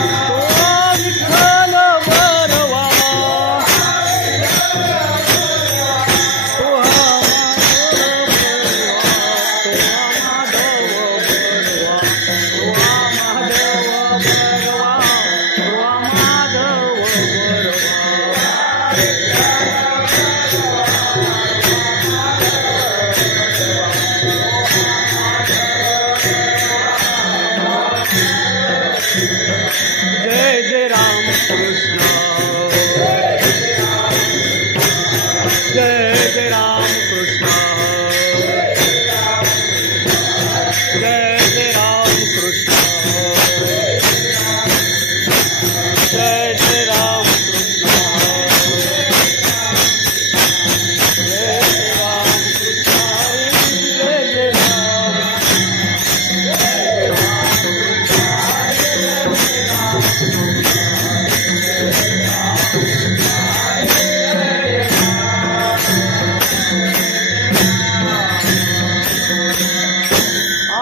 विठ्ठल बरवा जय जय राम कृष्ण जय जय राम कृष्ण जय जय राम कृष्ण जय जय राम कृष्ण जय जय राम कृष्ण जय जय राम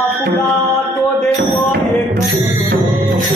आपुला तो देव एक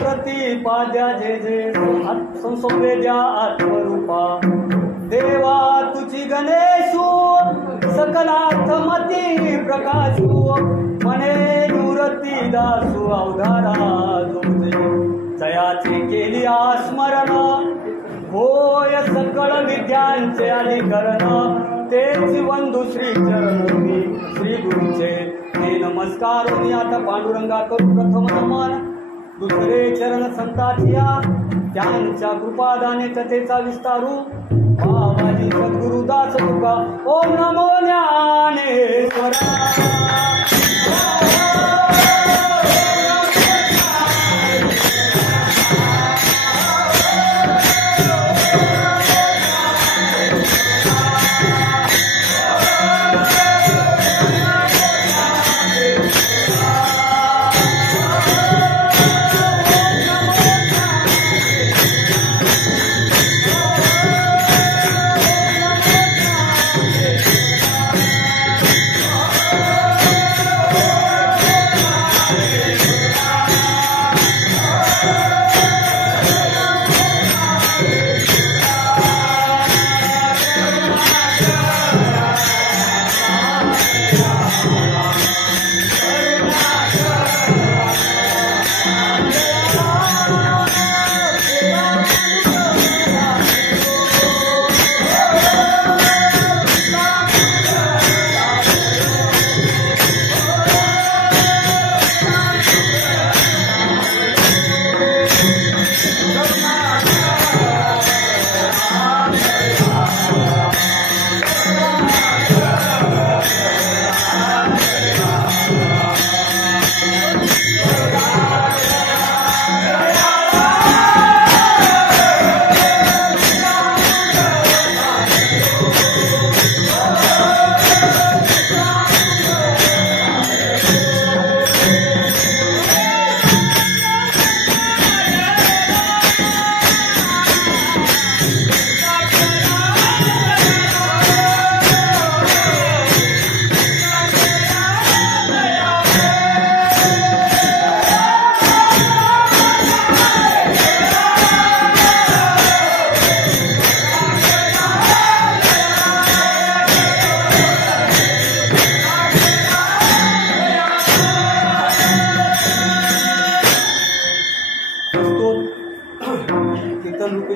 प्रतिपाद्या जे जे संसवेद्या आत्मरूपा देवा तुझी गणेशू सकलार्थमती प्रकाशू मने निवृत्ती दासू अवधारा तुझे जयाची केली स्मरण होय सकळ विद्यांचे अधिकरण तेची बंधू श्री चरणी श्री गुरुचे हे नमस्कार मी आता पांडुरंगा करू प्रथम नमन दुसरे चरण संताचिया त्यांच्या कृपादाने कथेचा विस्तारू बाबाजी सद्गुरुदास तुका ओम नमो ज्ञानेश्वरा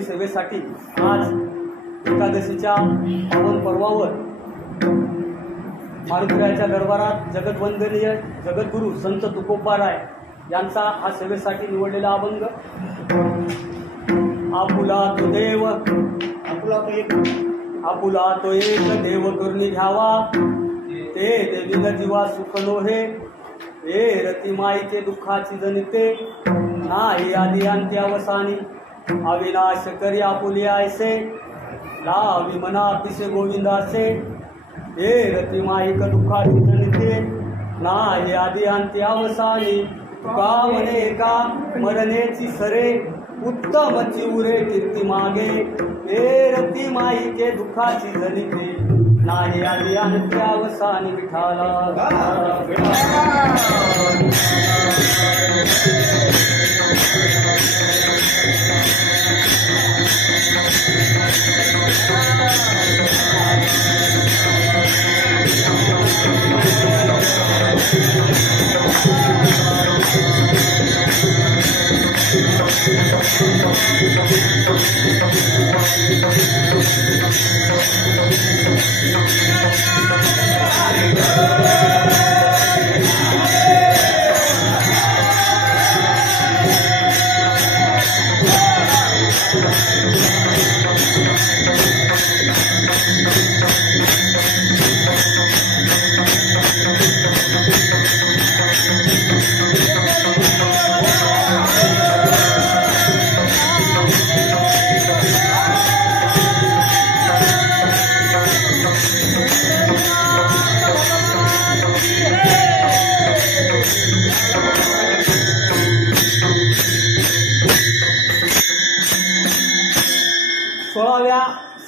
सेवेसाठी आज एकादशीच्या पावन पर्वावर मारुतीरायाच्या दरबारात जगतवंदनीय जगद्गुरु संत तुकोबाराय यांचा हा सेवेसाठी निवडलेला अभंग आपुला तो देव आपुला तो एक देव करुणी घ्यावा ते देवीन जीवा सुख लोहे हे रती माईचे दुःखाची जनिते नाही आदी अंत्य अवसानी अविनाश करी आपुले आयसे लावी मना पिसे गोविंदासे हे रती माईक दुःखाची जनिते नाही आदी अंत्य अवसानी तुका म्हणे का मरणेची सरे उत्तम चिवरे कीर्ती मागे हे रती माईके दुःखाची जनिते नाही आदी अंत्य अवसानी विठाला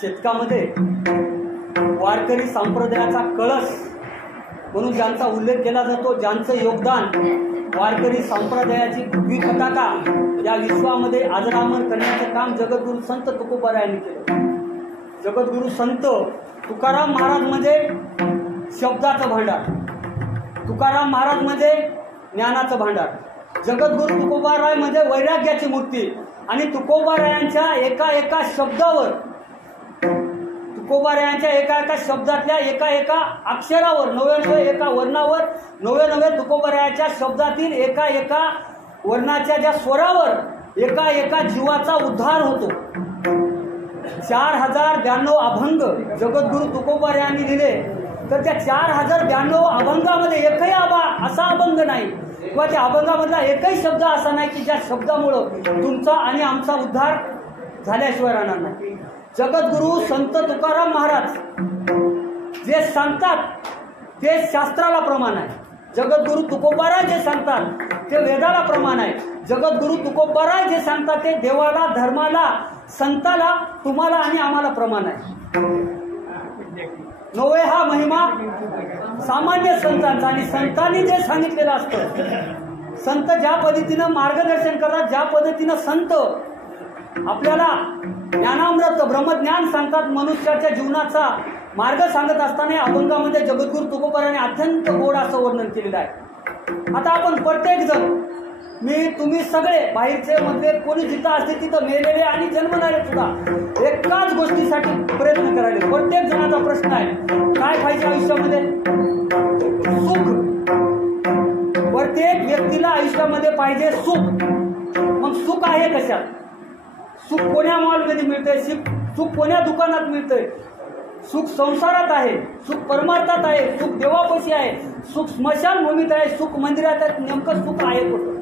शतकामध्ये वारकरी संप्रदायाचा कळस म्हणून ज्यांचा उल्लेख केला जातो, ज्यांचं योगदान वारकरी संप्रदायाची भगवी पताका या विश्वामध्ये आजरामर करण्याचं काम जगद्गुरु संत तुकोबारायांनी केलं. जगद्गुरु संत तुकाराम महाराज म्हणजे शब्दाचं भांडार, तुकाराम महाराज म्हणजे ज्ञानाचं भांडार, जगद्गुरु तुकोबाराय म्हणजे वैराग्याची मूर्ती. आणि तुकोबारायांच्या एका एका शब्दावर तुकोबारायांच्या एका एका शब्दातल्या एका एका अक्षरावर 99 एका वर्णावर 99 तुकोबारायांच्या शब्दातील एका एका वर्णाच्या ज्या स्वरावर एका एका जीवाचा उद्धार होतो. 4092 अभंग जगद्गुरु तुकोबारायांनी लिहिले, तर त्या 4092 अभंगामध्ये एकही असा अभंग नाही किंवा त्या अभंगामधला एकही शब्द असा नाही की ज्या शब्दामुळं तुमचा आणि आमचा उद्धार झाल्याशिवाय राहणार नाही. जगद्गुरु संत तुकाराम महाराज जे सांगतात ते शास्त्राला प्रमाण आहे. जगद्गुरु तुकोबाराय जे सांगतात ते वेदाला प्रमाण आहे. जगद्गुरु तुकोबाराय जे सांगतात ते देवाला, धर्माला, संताला, तुम्हाला आणि आम्हाला प्रमाण आहे. नव्हे हा महिमा सामान्य संतांचा, आणि संतांनी जे सांगितलेलं असतं, संत ज्या पद्धतीनं मार्गदर्शन करतात, ज्या पद्धतीनं संत आपल्याला ज्ञानामृत ब्रह्मज्ञान सांगतात, मनुष्याच्या जीवनाचा मार्ग सांगत असताना या अभंगामध्ये जगद्गुरु तुकोबारायांनी अत्यंत गोड असं वर्णन केलेलं आहे. आता आपण प्रत्येक जण, मी, तुम्ही सगळे बाहेरचे मधले कोणी जिथं असते तिथं मेलेले आणि जन्मणारे सुद्धा एकाच गोष्टीसाठी प्रयत्न करायले. प्रत्येक जणाचा प्रश्न आहे, काय पाहिजे आयुष्यामध्ये? सुख. प्रत्येक व्यक्तीला आयुष्यामध्ये पाहिजे सुख. मग सुख आहे कशात? सुख कोण्या मॉलमध्ये मिळतंय? सुख कोण्या दुकानात मिळतंय? सुख संसारात आहे, सुख परमार्थात आहे, सुख देवापाशी आहे, सुख स्मशानभूमीत आहे, सुख मंदिरात आहे. नेमकं सुख आहे कुठं?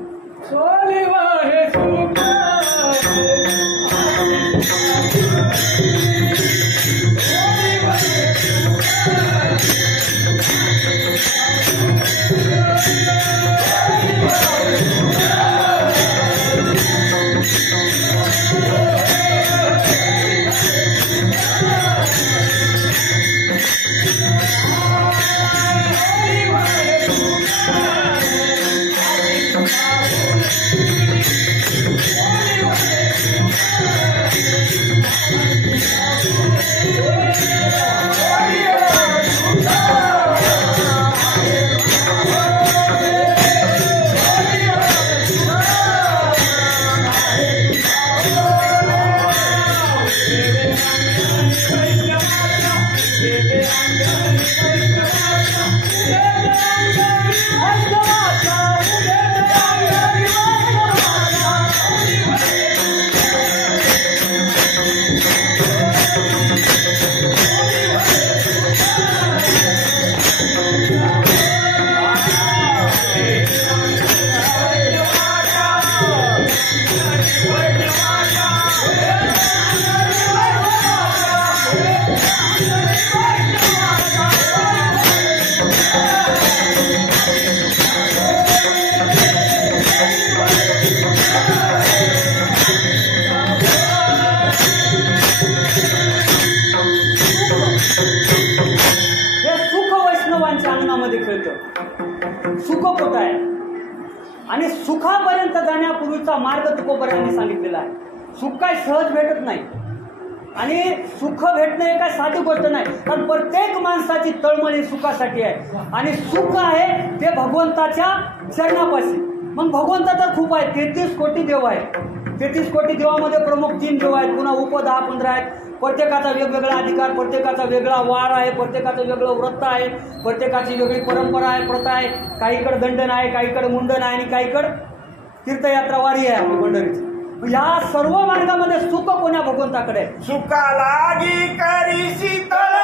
सुखपोट आहे आणि सुखापर्यंत जाण्यापूर्वीचा मार्ग तुकोबारायांनी सांगितलेला आहे. सुख काय सहज भेटत नाही आणि सुख भेटणं हे काय साधी गोष्ट नाही, पण प्रत्येक माणसाची तळमळ ही सुखासाठी आहे. आणि सुख आहे ते भगवंताच्या चरणापाशी. मग भगवंत तर खूप आहे, 33 कोटी देव आहेत. 33 कोटी देवामध्ये प्रमुख 3 देव आहेत, पुन्हा उप 10-15 आहेत. प्रत्येकाचा वेगवेगळा अधिकार, प्रत्येकाचा वेगळा वार आहे, प्रत्येकाचं वेगळं व्रत आहे, प्रत्येकाची वेगळी परंपरा आहे, प्रथा आहे. काहीकडे दंडन आहे, काहीकडे मुंडन आहे आणि काहीकडे तीर्थयात्रा वारी आहे आपली पंढरीची. या सर्व मार्गामध्ये सुख कोण्या भगवंताकडे? सुखा लागी करी शीतळ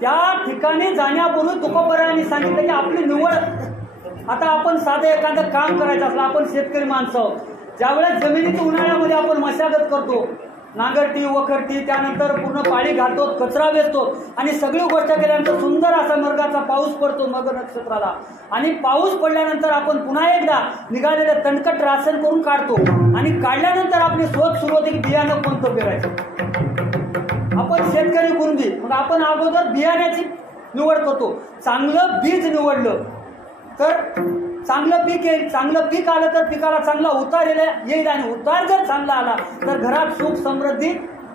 त्या ठिकाणी जाण्यापूर्वी तुकोबारायांनी सांगितलं की आपली निवड. आता आपण साधं एखादं काम करायचं असलं, आपण शेतकरी माणसं, ज्यावेळेस जमिनीच्या उन्हाळ्यामध्ये आपण मशागत करतो, नांगरटी वखरटी, त्यानंतर पूर्ण पाळी घालतो, कचरा वेचतो आणि सगळी गोष्ट केल्यानंतर सुंदर असा मर्गाचा पाऊस पडतो मग नक्षत्राला. आणि पाऊस पडल्यानंतर आपण पुन्हा एकदा निघालेलं तणकट रासन करून काढतो आणि काढल्यानंतर आपली शोध सुरू होते की बियाणं कोणतं पेरायचं. आपण शेतकरी कुणबी, मग आपण अगोदर बियाण्याची निवड करतो. चांगलं बीज निवडलं तर चांगलं पीक येईल, चांगलं पीक आलं तर पिकाला चांगला उतार येईल आणि उतार जर चांगला आला तर घरात सुख समृद्धी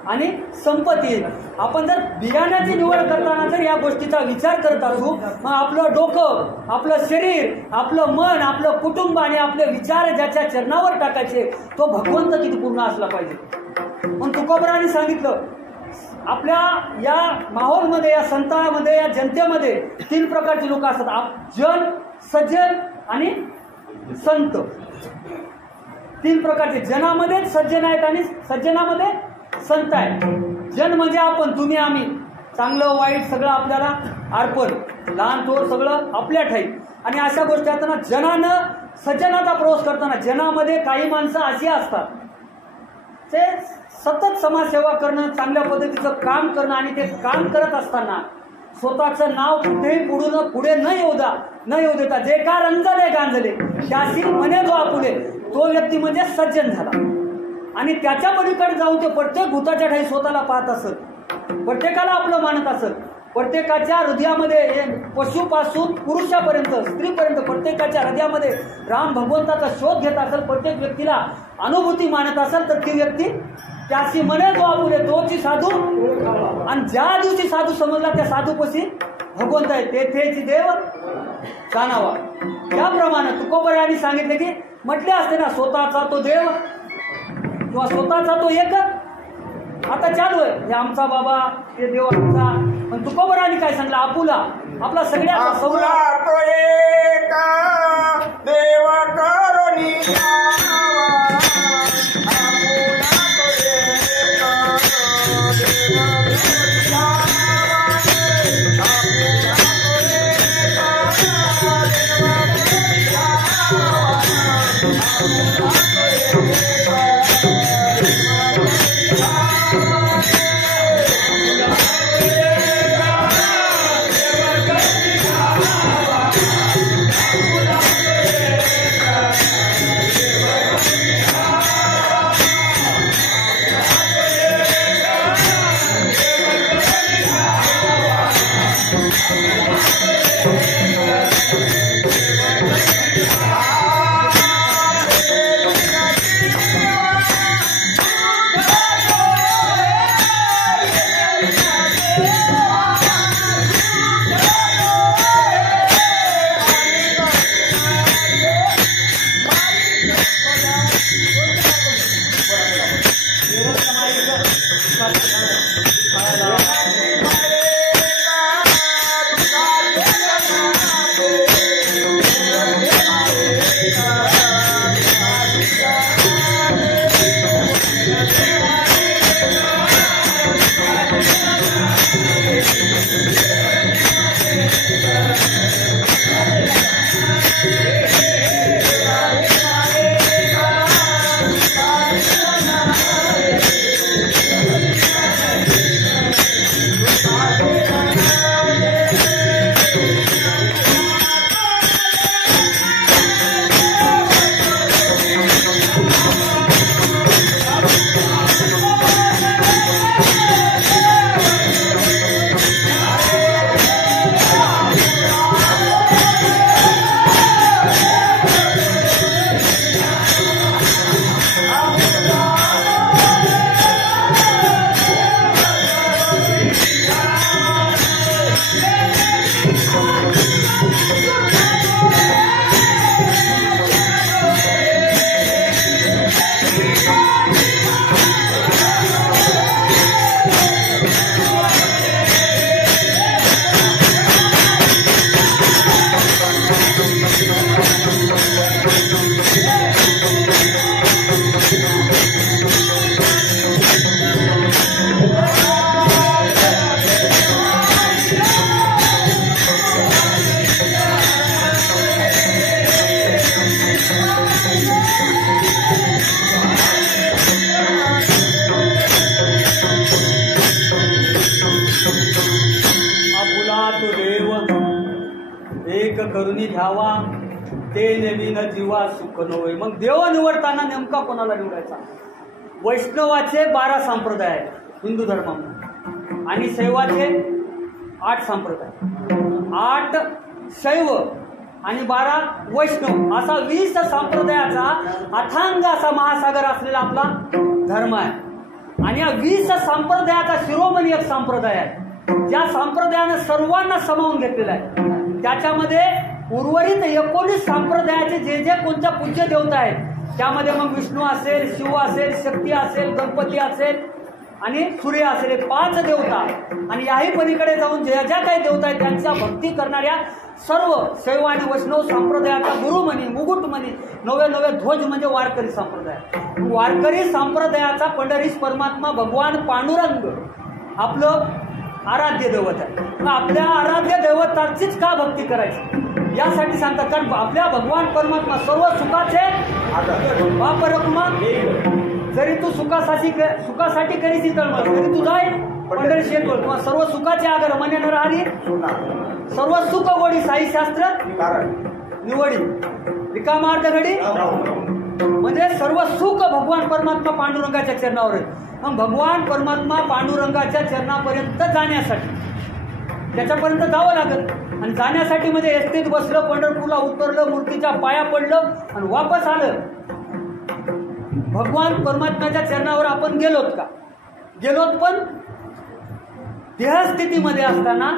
आणि संपत्ती येईल. आपण जर बियाण्याची निवड करताना जर या गोष्टीचा विचार करत असू, मग आपलं डोकं, आपलं शरीर, आपलं मन, आपलं कुटुंब आणि आपले विचार ज्याच्या चरणावर टाकायचे तो भगवंत किती पूर्ण असला पाहिजे. पण तुकोबरांनी सांगितलं आपल्या या माहोलमध्ये, या संतामध्ये, या जनतेमध्ये 3 प्रकारचे लोक असतात. जन, सज्जन आणि संत. 3 प्रकारचे. जनामध्येच सज्जन आहेत आणि सज्जनामध्ये संत आहेत. जन म्हणजे आपण, तुम्ही, आम्ही, चांगलं वाईट सगळं आपल्याला अर्पण, लहान थोर सगळं आपल्या ठाई. आणि अशा गोष्टी असताना जनानं सज्जनाचा प्रवास करताना जनामध्ये काही माणसं अशी असतात ते सतत समाजसेवा करणं, चांगल्या पद्धतीचं काम करणं आणि ते काम करत असताना स्वतःचं नाव कुठेही पुढे न येऊ देता जे का रंजले गांजले त्याशी म्हणे जो आपुले, तो व्यक्ती म्हणजे सज्जन झाला. आणि त्याच्या पलीकडे जाऊन ते प्रत्येक भूताच्या ठाई स्वतःला पाहत असत, प्रत्येकाला आपलं मानत असत, प्रत्येकाच्या हृदयामध्ये पशुपासून पुरुषापर्यंत, स्त्रीपर्यंत प्रत्येकाच्या हृदयामध्ये राम भगवंताचा शोध घेत असेल, प्रत्येक व्यक्तीला अनुभूती मानत असेल, तर ती व्यक्ती त्याशी म्हणे जो आपुले, तोची साधू. आणि ज्या दिवशी साधू समजला त्या साधूपाशी भगवंत आहे, तेथेची देव जाणावा. त्याप्रमाणे तुकोबरायांनी सांगितले की म्हटले असते ना, स्वतःचा तो देव किंवा स्वतःचा तो एक. आता चालू आहे हे आमचा बाबा, हे देव आमचा. पण तुकोबरायांनी काय सांगितलं, आपुला, आपला सगळ्याचा सौरा तो एक देव करुणी एक करुणी घ्यावा ते नवीन जीवा सुख नव्हे. मग देव निवडताना नेमका कोणाला निवडायचा? वैष्णवाचे 12 संप्रदाय आहेत हिंदू धर्मामध्ये आणि शैवाचे 8 संप्रदाय. 8 शैव आणि 12 वैष्णव असा 20 संप्रदायाचा अथांग असा महासागर असलेला आपला धर्म आहे. आणि या 20 संप्रदायाचा शिरोमणी एक संप्रदाय आहे ज्या संप्रदायाने सर्वांना सामावून घेतलेला आहे. त्याच्यामध्ये उर्वरित 19 संप्रदायाचे जे जे कोणत्या पूज्य देवता आहेत त्यामध्ये मग विष्णू असेल, शिव असेल, शक्ती असेल, गणपती असेल आणि सूर्य असेल, हे 5 देवता. आणि याही पलीकडे जाऊन ज्या ज्या काही देवता आहेत त्यांच्या भक्ती करणाऱ्या सर्व शैव आणि वैष्णव संप्रदायाचा गुरुमणी, मुकुटमणी, नवे ध्वज म्हणजे वारकरी संप्रदाय. वारकरी संप्रदायाचा पंढरीश परमात्मा भगवान पांडुरंग आपलं आराध्य दैवत आहे. मग आपल्या आराध्य दैवताचीच का भक्ती करायची यासाठी सांगतात. कारण आपल्या भगवान परमात्मा सर्व सुखाचे बाप रखुमा. जरी तू सुखासाठी करीची तळमळ, तरी तू जाय पंढरी शेतवळ किंवा सर्व सुखाचे आगर मने नरहरी सर्व सुख गोडी साई शास्त्र निवडी रिकामार्थ घडी. म्हणजे सर्व सुख भगवान परमात्मा पांडुरंगाच्या चरणावर आहे. मग भगवान परमात्मा पांडुरंगाच्या चरणापर्यंत जाण्यासाठी त्याच्यापर्यंत जावं लागत. आणि जाण्यासाठी म्हणजे एसटीत बसलं, पंढरपूरला उतरलं, मूर्तीच्या पाया पडलं आणि वापस आलं. भगवान परमात्म्याच्या चरणावर आपण गेलोत का? गेलोत, पण देहस्थितीमध्ये असताना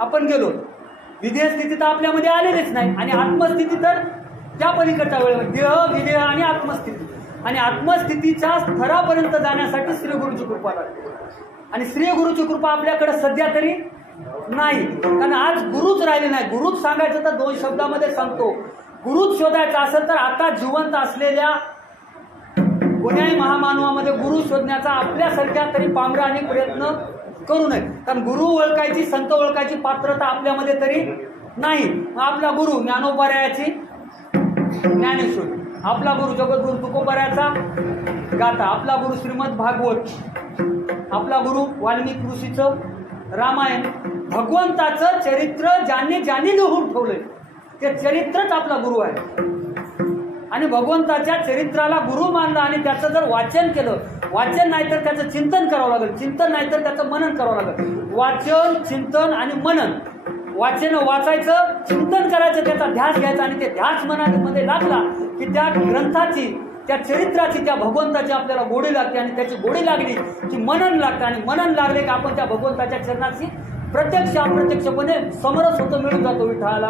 आपण गेलो. विदेह स्थिती तर आपल्यामध्ये आलेलीच नाही. आणि आत्मस्थिती तर त्या पलीकडच्या वेळेमध्ये देह, विदेह आणि आत्मस्थिती. आणि आत्मस्थितीच्या स्तरापर्यंत जाण्यासाठी श्री गुरुची कृपा लागते. आणि श्री गुरुची कृपा आपल्याकडे सध्या तरी नाही. कारण आज गुरुच राहिले नाही. गुरुच सांगायचं तर 2 शब्दामध्ये सांगतो. गुरुच शोधायचा असेल तर आता जिवंत असलेल्या कोण्याही महामानवामध्ये गुरु शोधण्याचा आपल्यासारख्या तरी पामराने प्रयत्न करू नये. कारण गुरु ओळखायची, संत ओळखायची पात्रता आपल्यामध्ये तरी नाही. आपला गुरु ज्ञानोपर्यायाची ज्ञानेश्वर, आपला गुरु जगद्गुरु तुकोबऱ्याचा गाथा, आपला गुरु श्रीमद भागवत, आपला गुरु वाल्मिकी ऋषीचं रामायण. भगवंताचं चरित्र ज्यांनी लिहून ठेवलंय ते चरित्रच आपला गुरु आहे. आणि भगवंताच्या चरित्राला गुरु मानलं आणि त्याचं जर वाचन केलं, वाचन नाही तर त्याचं चिंतन करावं लागेल, चिंतन नाही तर त्याचं मनन करावं लागेल. वाचन, चिंतन आणि मनन. वाचन वाचायचं, चिंतन करायचं, त्याचा ध्यास घ्यायचा आणि ते ध्यास मनामध्ये लागला की त्या ग्रंथाची, त्या चरित्राची, त्या भगवंताची आपल्याला गोडी लागते. आणि त्याची गोडी लागली की मनन लागतं. आणि मनन लागले की आपण त्या भगवंताच्या चरणाची प्रत्यक्ष अप्रत्यक्षपणे समरस होतो, मिळून जातो. विठाला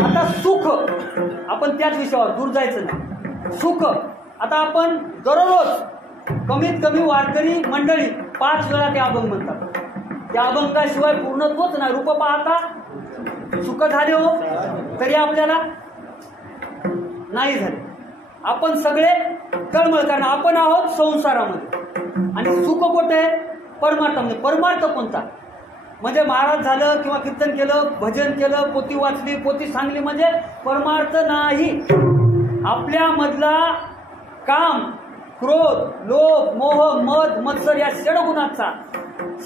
आता सुख, आपण त्याच विषयावर दूर जायचं नाही. सुख आता आपण दररोज कमीत कमी वारकरी मंडळी 5 वेळा ते अभंग म्हणतात. त्या अभंगाशिवाय पूर्णत्वच नाही. रूप पाहता सुख झाले हो तरी आपल्याला नाही झाले. आपण सगळे तळमळ कारण आपण आहोत संसारामध्ये. आणि सुख कुठे आहे? परमार्थामध्ये. परमार्थ कोणता? म्हणजे महाराज झालं किंवा कीर्तन केलं, भजन केलं, पोथी वाचली, पोथी सांगली म्हणजे परमार्थ नाही. आपल्यामधला काम, क्रोध, लोभ, मोह, मद, मत्सर या षडगुणांचा,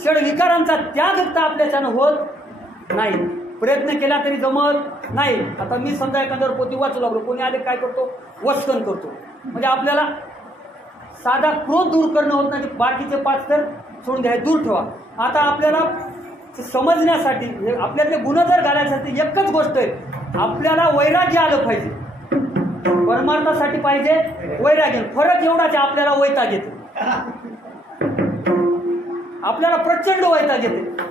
षडविकारांचा त्याग तर आपल्याच्यानं होत नाही. प्रयत्न केला तरी जमत नाही. आता मी समजा एखाद्यावर पोथी वाचू लागलो, कोणी आले काय करतो? वचन करतो. म्हणजे आपल्याला साधा क्रोध दूर करणं होत नाही. बाकीचे 5 तर सोडून द्या, दूर ठेवा. आता आपल्याला समजण्यासाठी, आपल्यातले गुण जर घालायसाठी एकच गोष्ट आहे, आपल्याला वैराग्य आलं पाहिजे. परमार्थासाठी पाहिजे वैराग्य. फरक एवढाच, आपल्याला वैताग येते, आपल्याला प्रचंड वैताग येते.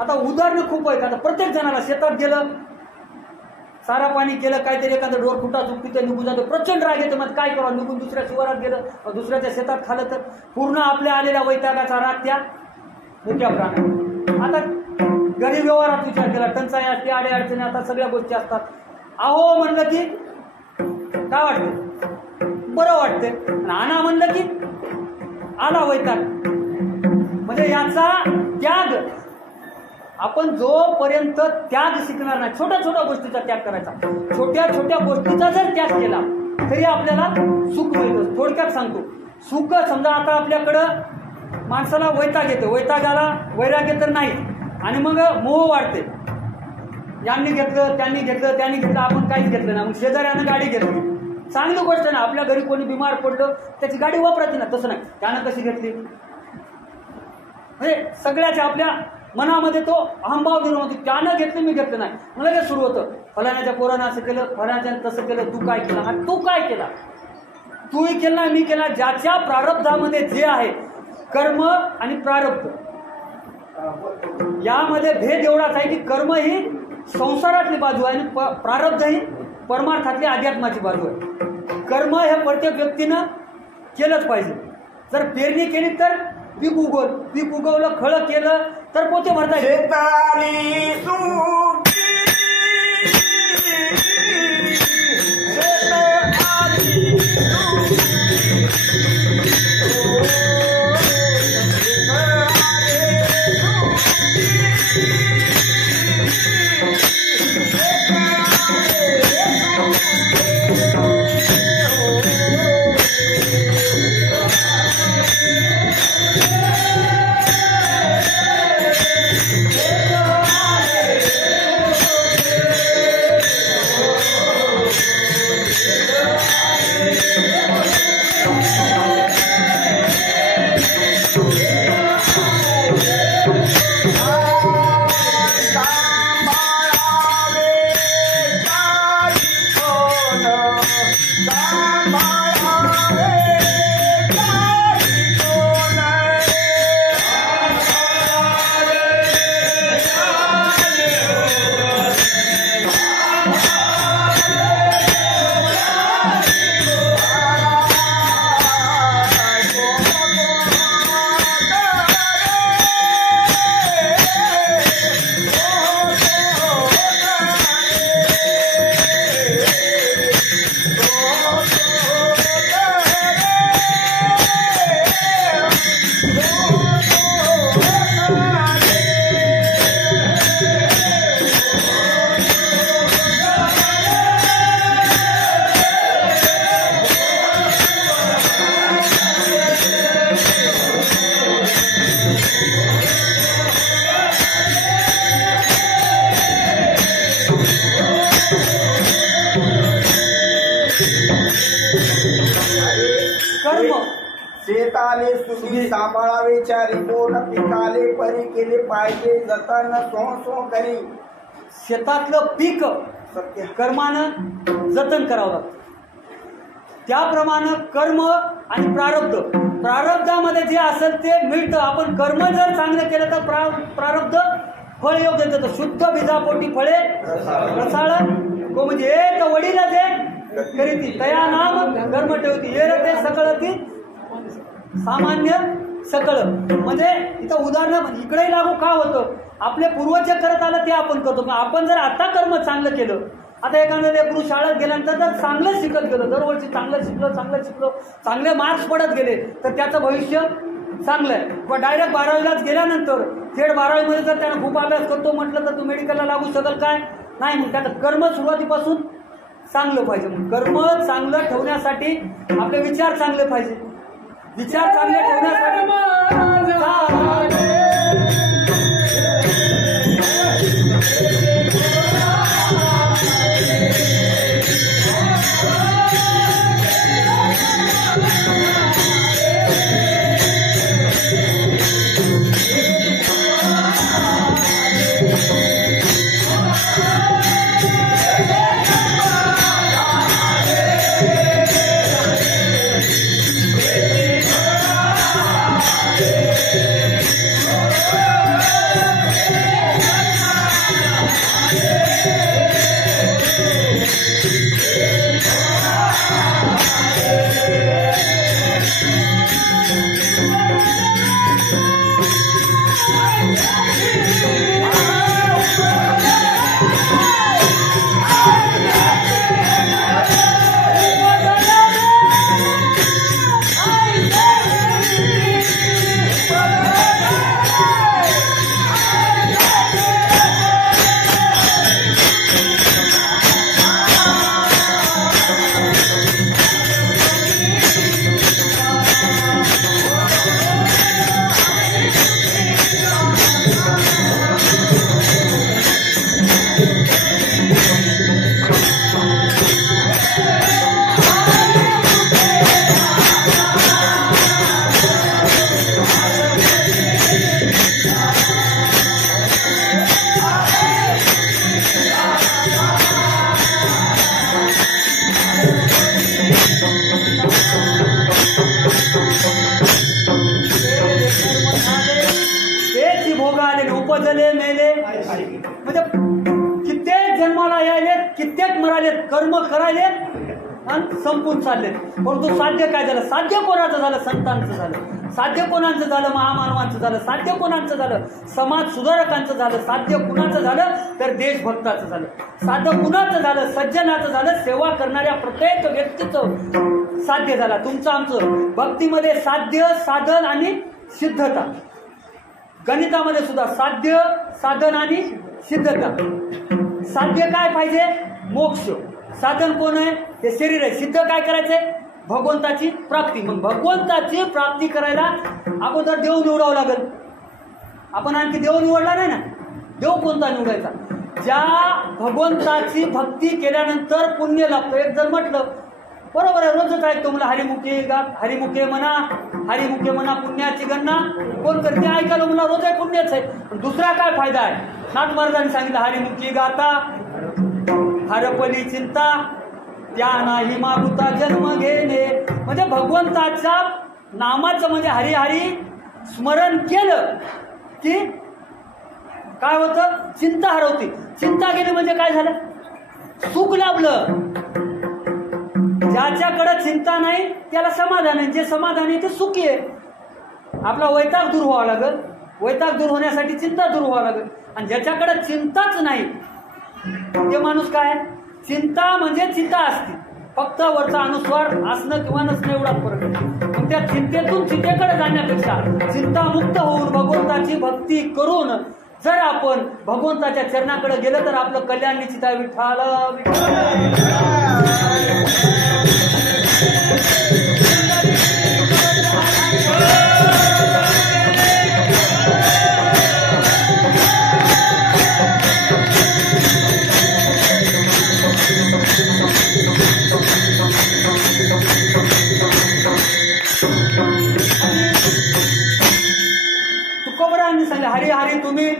आता उदाहरणं खूप आहेत. आता प्रत्येक जणाला शेतात गेलं, सारा पाणी केलं, काहीतरी एखादं डोर फुटा चुकती तर निघून जातो, प्रचंड राग येतो. मग काय करावं? निघून दुसऱ्या शिवारात गेलं, दुसऱ्याच्या शेतात खालं तर पूर्ण आपल्या आलेल्या वैतागाचा राग त्या मोठ्या प्राण्यात. आता गरीब व्यवहारात विचार केला, टंचाई असते, आडे अडचणी, आता सगळ्या गोष्टी असतात. अहो म्हणलं की काय वाटतं? बरं वाटतंय. आणा म्हणलं की आला वैताग. म्हणजे याचा त्याग आपण जोपर्यंत त्याग शिकणार नाही, छोट्या छोट्या गोष्टीचा त्याग करायचा, छोट्या छोट्या गोष्टीचा जर त्याग केला तरी आपल्याला सुख मिळतं. थोडक्यात सांगतो, सुख समजा आता आपल्याकडं माणसाला वैताग येतो, वैतागाला वैराग्य तर नाही, आणि मग मोह वाढते. यांनी घेतलं, त्यांनी घेतलं, आपण काहीच घेतलं ना. मग शेजाऱ्यानं गाडी घेतली, चांगली गोष्ट ना. आपल्या घरी कोणी बिमार पडलं त्याची गाडी वापरायची ना, तसं नाही. त्यानं कशी घेतली म्हणजे सगळ्याच्या आपल्या मनामध्ये तो अहंभाव निर्माण होतो. त्यानं घेतली, मी घेतलं नाही. मला काय सुरू होतं, फलाण्याच्या पोरानं असं केलं, फलाण्याच्यानं तसं केलं, तू काय केलं, आणि तू काय केला, तूही केला मी केला. ज्याच्या प्रारब्धामध्ये जे आहे कर्म आणि प्रारब्ध, यामध्ये भेद एवढाच आहे की कर्म ही संसारातली बाजू आहे आणि प्रारब्ध ही परमार्थातली अध्यात्माची बाजू आहे. कर्म हे प्रत्येक व्यक्तीनं केलंच पाहिजे. जर पेरणी केली तर पीक उगवलं, खळं केलं तर पोते भरता येईल. शेताले सुधी सांभाळावे, चारी पोट पिकाले परी केले पाहिजे जतन सो करी. शेतातलं पीक सत्य कर्मानं जतन करावं लागतं. त्याप्रमाणे कर्म आणि प्रारब्धामध्ये जे असेल ते मिळतं. आपण कर्म जर चांगलं केलं तर प्रारब्ध फळ योग्य देतं. शुद्ध बीजापोटी फळे रसाळ गो, म्हणजे एक वडीलच एक करीती तया नाम कर्म ठेवती ये रते सकळती सामान्य सकळ. म्हणजे इथं उदाहरण इकडेही लागू का होतं, आपले पूर्वज जे करत आलं ते आपण करतो. आपण जर आता कर्म चांगलं केलं, आता एखादं लेकरू शाळेत गेल्यानंतर जर चांगलं शिकत गेलं, दरवर्षी चांगलं शिकलो, चांगले मार्क्स पडत गेले तर त्याचं भविष्य चांगलं आहे. पण डायरेक्ट 12वीलाच गेल्यानंतर थेट 12वीमध्ये जर त्यानं खूप अभ्यास करतो म्हटलं तर तू मेडिकलला लागू शकेल काय? नाही. मग त्याचं कर्म सुरुवातीपासून चांगलं पाहिजे. मग कर्म चांगलं ठेवण्यासाठी आपले विचार चांगले पाहिजे. विचार चांगले ठेवण्यासाठी कर्म करायले आणि संपून चालले. परंतु साध्य काय झालं? साध्य कोणाचं झालं? संतांचं झालं. साध्य कोणाचं झालं? महामानवांचं झालं. साध्य कोणाचं झालं? समाज सुधारकांचं झालं. साध्य कुणाचं झालं? तर देशभक्ताचं झालं. साध्य कुणाचं झालं? सज्जनाचं झालं. सेवा करणाऱ्या प्रत्येक व्यक्तीचं साध्य झालं. तुमचं आमचं भक्तीमध्ये साध्य, साधन आणि सिद्धता. गणितामध्ये सुद्धा साध्य, साधन आणि सिद्धता. साध्य काय पाहिजे? मोक्ष. साधन कोण आहे? ते शरीर आहे. सिद्ध काय करायचंय? भगवंताची प्राप्ती. मग भगवंताची प्राप्ती करायला अगोदर देव निवडावं लागेल. आपण आणखी देव निवडला नाही ना. देव कोणता निवडायचा? ज्या भगवंताची भक्ती केल्यानंतर पुण्य लागतं. एक जर म्हटलं बरोबर आहे, रोजच ऐकतो मला हरिमुखे म्हणा, हरिमुखे म्हणा, पुण्याची गणना कोण करते? ऐकायला मला रोज आहे, पुण्याच आहे. पण दुसरा काय फायदा आहे? नाथ महाराजांनी सांगितलं हरिमुखी गाता हरपली चिंता त्या नाही मागुता जन्म घेणे. म्हणजे भगवंताच्या नामाचं म्हणजे हरी हरी स्मरण केलं की काय होतं? चिंता हरवती. चिंता गेली म्हणजे काय झालं? सुख लाभलं. ज्याच्याकडे चिंता नाही त्याला समाधान आहे. जे समाधान आहे ते सुखी आहे. आपला वैताग दूर व्हावा लागेल. वैताग दूर होण्यासाठी चिंता दूर व्हावं लागेल. आणि ज्याच्याकडे चिंताच नाही ते माणूस काय? चिंता म्हणजे चिंता असते, फक्त वरचा अनुस्वार असणं किंवा नसणं एवढा फरक आहे. पण त्या चिंतेतून चिंतेकडे जाण्यापेक्षा चिंतामुक्त होऊन भगवंताची भक्ती करून जर आपण भगवंताच्या चरणाकडे गेलं तर आपलं कल्याण निश्चित आहे. विठ्ठल तुकोबरांनी सांगितलं हरी हरी तुम्ही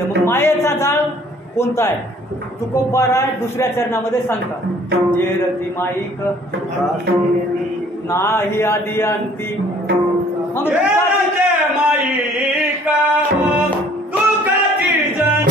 मग मायेचा जाळ कोणता आहे? तुकोबार आहे दुसऱ्या चरणामध्ये सांगतात जे रती माईक नाही आदी अंती. मग माईक दुःखाची जन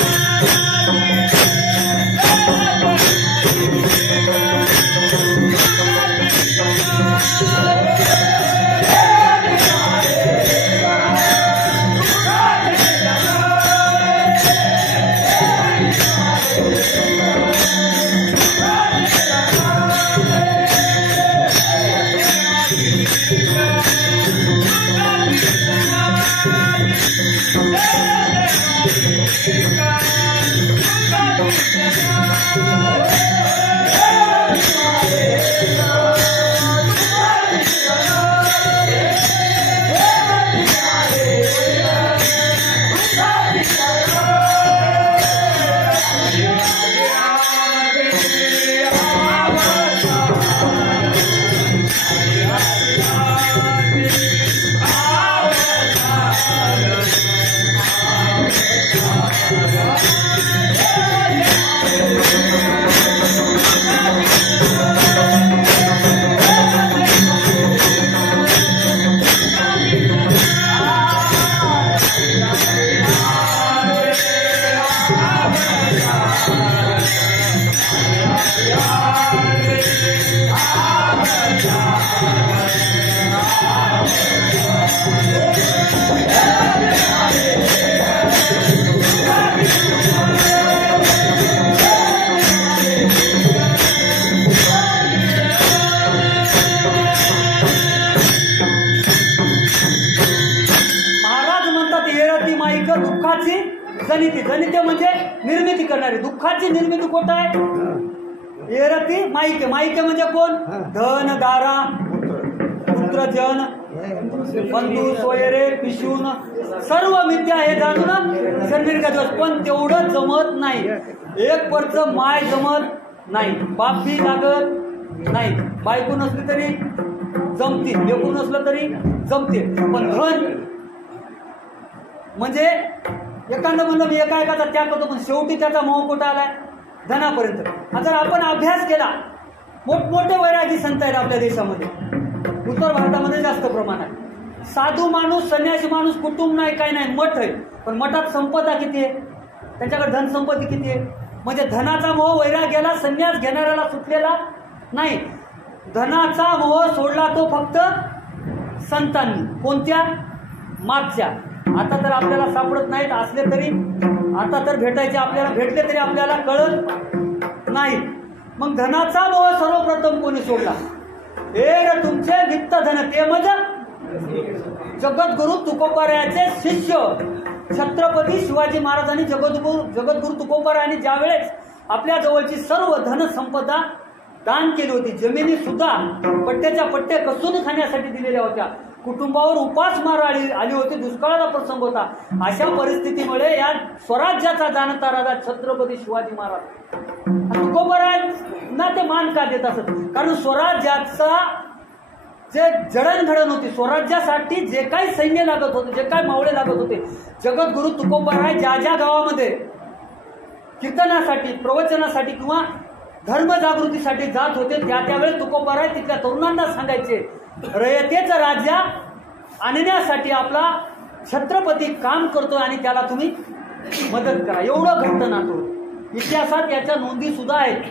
दुःखाची जनिती, जनिते म्हणजे निर्मिती करणारी, दुःखाची निर्मिती कोण आहे? एरती माईके, माईके म्हणजे कोण? धन दारा पुत्र जन बंधू सोयरे पिशून सर्व मिथ्या हे जाणून शरीर का दिवस, पण तेवढं जमत नाही. एक पर्च माय जमत नाही, बापी लागत नाही, बायको नसली तरी जमते, लेकरू नसलं तरी जमते, पण धन म्हणजे एखादं म्हणलं मी एका त्याग करतो, पण शेवटी त्याचा मोह कुठं आलाय? धनापर्यंत. जर आपण अभ्यास केला, मोठमोठे वैरागी संत आहेत आपल्या देशामध्ये, उत्तर भारतामध्ये जास्त प्रमाण आहे. साधू माणूस संन्यासी माणूस कुटुंब नाही, काय नाही, मठ आहे, पण मठात संपदा किती आहे? त्यांच्याकडे धन संपत्ती किती आहे? म्हणजे धनाचा मोह वैराग्याला संन्यास घेणाऱ्याला सुटलेला नाही. धनाचा मोह सोडला तो फक्त संतांनी. कोणत्या? मागच्या. आता तर आपल्याला सापडत नाहीत, असले तरी आता तर भेटायचे, आपल्याला भेटले तरी आपल्याला कळत नाही. मग धनाचा मोह सर्वप्रथम कोणी सोडला? हे तुमचे वित्त धन, ते म्हणजे जगद्गुरु तुकोबारायाचे शिष्य छत्रपती शिवाजी महाराजांनी जगद्गुरु तुकोबारायांनी ज्या वेळेस आपल्या जवळची सर्व धन संपदा दान केली होती, जमिनी सुद्धा पट्ट्याच्या पट्टे कसून खाण्यासाठी दिलेल्या होत्या, कुटुंबावर उपासमार आली होती, दुष्काळाचा प्रसंग होता. अशा परिस्थितीमुळे या स्वराज्याचा जाणता राजा छत्रपती शिवाजी महाराज तुकोबारायांना ते मान का देत असत? कारण स्वराज्याचा जे जडणघडण होती, स्वराज्यासाठी जे काही सैन्य लागत होते, जे काही मावळे लागत होते, जगद्गुरु तुकोबाराय ज्या ज्या गावामध्ये कीर्तनासाठी, प्रवचनासाठी किंवा धर्मजागृतीसाठी जात होते, त्यावेळेस तुकोबाराय तिथल्या तरुणांना सांगायचे, रयतेचं राज्य आणण्यासाठी आपला छत्रपती काम करतोय आणि त्याला तुम्ही मदत करा. एवढं घट्ट नातो. इतिहासात याच्या नोंदी सुद्धा आहेत,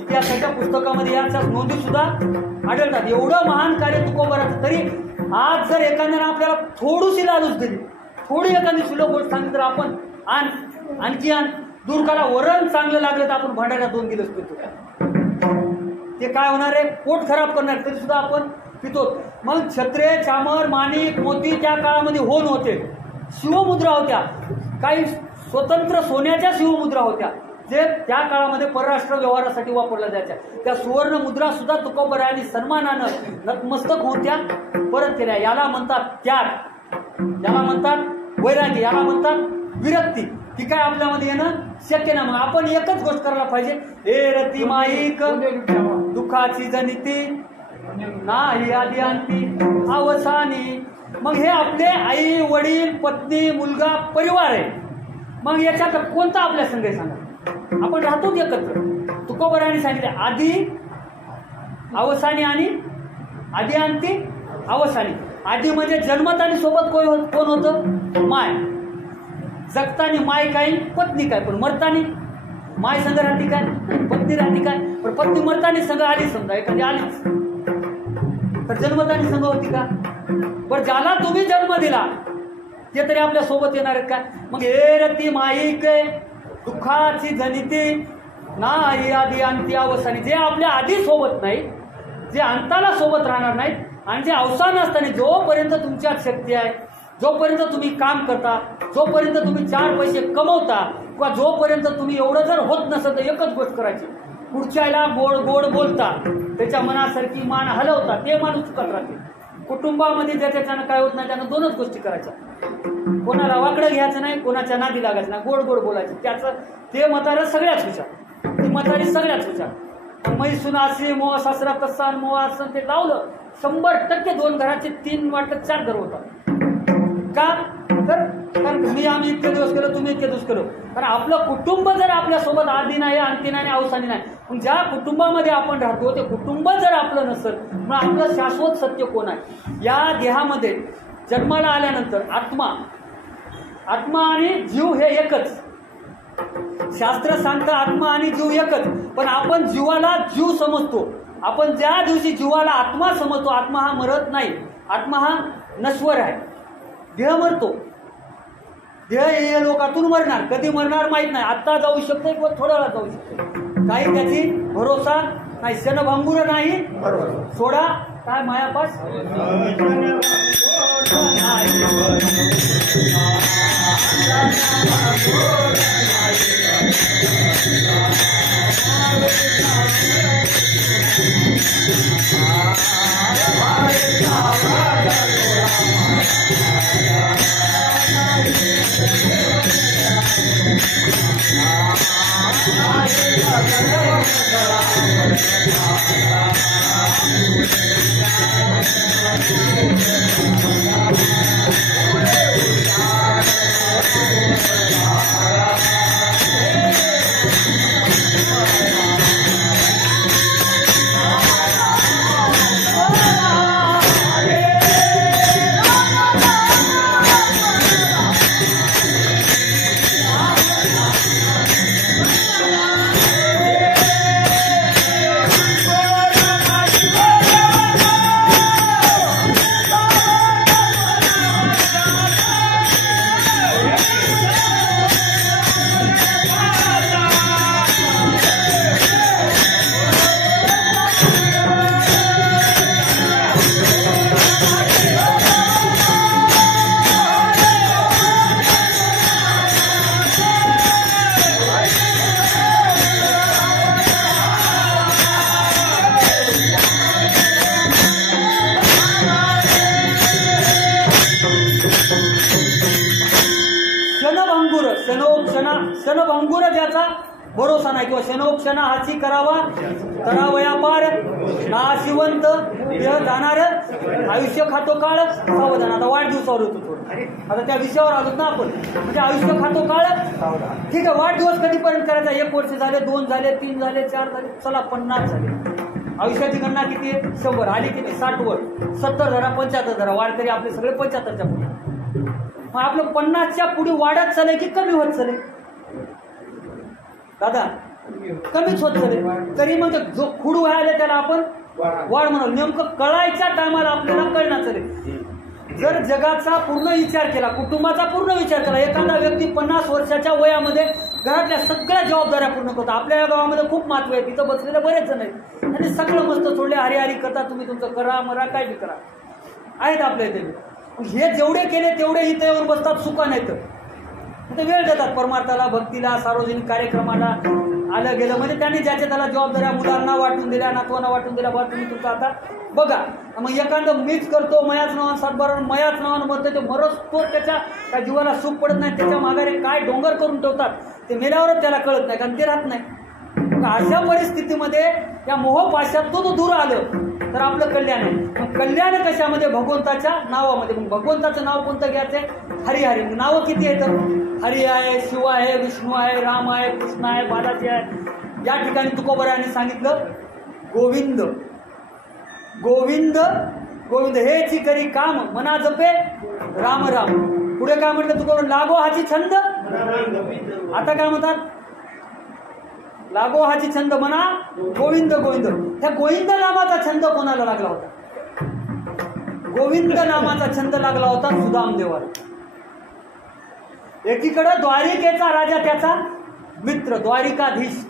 इतिहासाच्या पुस्तकामध्ये याच्या नोंदी सुद्धा आढळतात. एवढं महान कार्य तुकोबाराचं. तरी आज जर एखाद्याने आपल्याला थोडीशी लालूच दिली, थोडी एखादी सुलभ गोष्ट सांगितली, तर आपण आणखी दूर करा. वरण चांगलं लागलं तर आपण भांडाऱ्यात 2 गिलास पितो. ते काय होणार आहे? पोट खराब करणार, तरी सुद्धा आपण पितो. मग छत्रे, चामर, माणिक, मोती त्या काळामध्ये होन होते, शिवमुद्रा होत्या, काही स्वतंत्र सोन्याच्या शिवमुद्रा होत्या, जे त्या काळामध्ये परराष्ट्र व्यवहारासाठी वापरल्या जायच्या. त्या सुवर्ण मुद्रा सुद्धा तुकोबारायांनी सन्मानानं नतमस्तक होत्या परत केल्या. याला म्हणतात त्याग, याला म्हणतात वैरागी, याला म्हणतात विरक्ती. ती काय आपल्यामध्ये येणं शक्य नाही. मग आपण एकच गोष्ट करायला पाहिजे, हे रती माईक दुःखाची जनिती नाही आदी अंती अवसानी. मग हे आपले आई वडील पत्नी मुलगा परिवार आहे. मग याच्यात कोणता आपल्या संघ आहे सांगा? आपण राहतो एकत्र. तुकोबारायांनी सांगितले आधी अवसानी आणि आदी अंती अवसानी. आधी म्हणजे जन्मतानी सोबत कोण होतं? माय. जगतानी माय काय, पत्नी काय, पण मरतानी माय संघ राहती काय, पत्नी राहती काय? पण पत्नी मरतानी संघ आली, समजा एखादी आलीच, तर जन्मतानी संघ होती का? बरं, ज्याला तुम्ही जन्म दिला ते तरी आपल्या सोबत येणार आहेत का? मग हे रती माईक दुःखाची जनिती नाही आधी अंती अवसानी. जे आपल्या आधी सोबत नाही जे अंताला सोबत राहणार नाहीत आणि जे अवसान असताना जोपर्यंत तुमच्यात शक्ती आहे, जोपर्यंत तुम्ही काम करता, जोपर्यंत तुम्ही 4 पैसे कमवता, किंवा जोपर्यंत तुम्ही एवढं जर होत नसेल तर एकच गोष्ट करायची, पुढच्याला गोड गोड बोलता, त्याच्या मनासारखी मान हलवता, ते माणूस चुकत राहते. कुटुंबामध्ये ज्याच्यानं काय होत नाही त्यानं 2च गोष्टी करायच्या, कोणाला वाकडं घ्यायचं नाही, कोणाच्या नादी लागायचं नाही, गोड गोड बोलायचं. त्याचं ते म्हातारं सगळ्याच हुशार, ती म्हातारी सगळ्याच हुशार. मैसून असे मोह सासरा कसा मोह असं ते लावलं 100% 2 घराचे 3 वाटत 4 घर होतात. का तर कारण आम्ही इतके दिवस केलो, तुम्ही इतके दिवस केलो. कारण आपलं कुटुंब जर आपल्यासोबत आधी नाही, अंती नाही, अवसानी नाही, पण ज्या कुटुंबामध्ये आपण राहतो ते कुटुंब जर आपलं नसेल, मग आपलं शाश्वत सत्य कोण आहे? या देहामध्ये जन्माला आल्यानंतर आत्मा आणि जीव हे एकच. शास्त्र सांगतं आत्मा आणि जीव एकच, पण आपण जीवाला जीव समजतो. आपण ज्या दिवशी जीवाला आत्मा समजतो, आत्मा हा मरत नाही, आत्मा हा नश्वर आहे. देह मरतो, देह हे लोकातून मरणार, कधी मरणार माहित नाही. आत्ता जाऊ शकतो किंवा थोड्या वेळा जाऊ शकतो, काही त्याची भरोसा नाही. क्षणभंगुर नाही सोडा काय मायापास क्षणभंगुर ज्याचा भरोसा नाही, किंवा क्षणोक्षणा हाची करावा करावया पार, नाशिवंत देह जाणार, आयुष्य खातो काळ सावधान. आता वाढदिवसावर होतो थोडं, आता त्या विषयावर आलोत ना आपण. म्हणजे आयुष्य खातो काळ ठीक आहे, वाढदिवस कधीपर्यंत करायचा? 1 वर्ष झाले, 2 झाले, 3 झाले, 4 झाले, चला 50 झाले. आयुष्याची गणना किती आहे? 100. आली किती? 60 वर. 70 धरा, 75 धरा, वाढकरी आपले सगळे 75च्या पुढे. मग आपलं 50च्या पुढे वाढत चालेल की कमी होत चालेल? दादा कमीच होत चालेल. तरी मग जो खुड व्हायला त्याला आपण वाढ म्हणाल. नेमकं कळायच्या टायमाला आपल्याला कळणार चालेल. जर जगाचा पूर्ण विचार केला, कुटुंबाचा पूर्ण विचार केला, एखादा व्यक्ती 50 वर्षाच्या वयामध्ये घरातल्या सगळ्या जबाबदाऱ्या पूर्ण करतो. आपल्या या गावामध्ये खूप महत्व आहे, तिथं बसलेले बरेच जण आहेत आणि सगळं मस्त सोडले, हरी करता, तुम्ही तुमचं करा मरा काय बी करा, आहेत आपल्या इथे. हे जेवढे केले तेवढे इथे येऊन बसतात, सुका नाही तर वेळ देतात परमार्थाला, भक्तीला, सार्वजनिक कार्यक्रमाला आलं गेलं म्हणजे त्यांनी ज्याच्या त्याला जबाबदाऱ्या मुलांना वाटून दिल्या, नातवांना वाटून दिल्या. बा तुम्ही तुमचं आता बघा. मग एखादं मिक्स करतो, मयाच नावानं 7 बारा मयाच नावानं म्हणतो, ते मरतो, त्याच्या त्या जीवाला सुख पडत नाही, त्याच्या माघारे काय डोंगर करून ठेवतात ते मेल्यावरच त्याला कळत नाही, कारण ते राहत नाही. अशा परिस्थितीमध्ये या मोहपाशातून दूर आलं तर आपलं कल्याण आहे. मग कल्याण कशामध्ये? भगवंताच्या नावामध्ये. मग भगवंताचं नाव कोणतं घ्यायचंय? हरी हरी. नावं किती आहेत? हरी आहे, शिव आहे, विष्णू आहे, राम आहे, कृष्ण आहे, बालाजी आहे. या ठिकाणी तुकोबरायांनी सांगितलं गोविंद गोविंद गोविंद हेची करी काम मना जपे राम राम. पुढे काय म्हटलं तुकोबर? लागो हाची छंद. आता काय म्हणतात? लागो हाची छंद म्हणा गोविंद गोविंद. त्या गोविंद नामाचा छंद कोणाला लागला होता? गोविंद नामाचा छंद लागला होता सुदाम देवाला. एकीकडे द्वारिकेचा राजा त्याचा मित्र द्वारिकाधीश,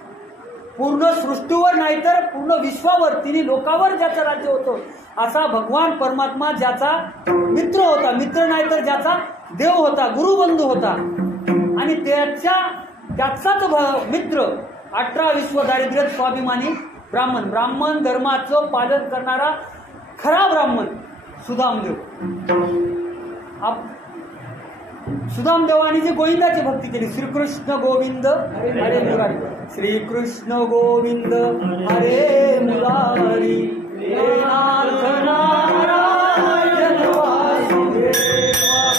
पूर्ण सृष्टीवर नाही तर पूर्ण विश्वावर, तिन्ही लोकावर ज्याचं राज्य होतं, असा भगवान परमात्मा ज्याचा मित्र होता, मित्र नाही तर ज्याचा देव होता, गुरुबंधू होता, आणि त्याचाच मित्र 18 विश्व दारिद्र्य स्वाभिमानी ब्राह्मण, ब्राह्मण धर्माचं पालन करणारा खरा ब्राह्मण सुदामदेव. सुदामदेवानी जी गोविंदाची भक्ती केली, श्रीकृष्ण गोविंद हरे मुरारी, श्रीकृष्ण गोविंद हरे मुरारी, हे नाथ नारायण वासुदेवा,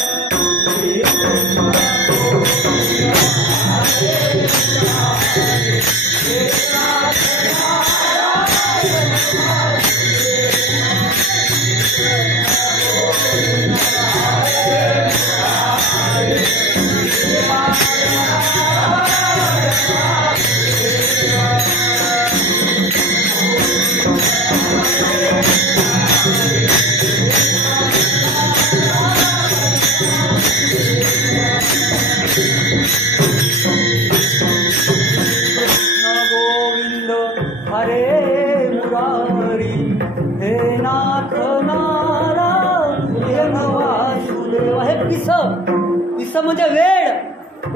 श्रीकृष्ण गोविंद हरे मुरारी, हे नाथ नारायण पिस म्हणजे वेळ,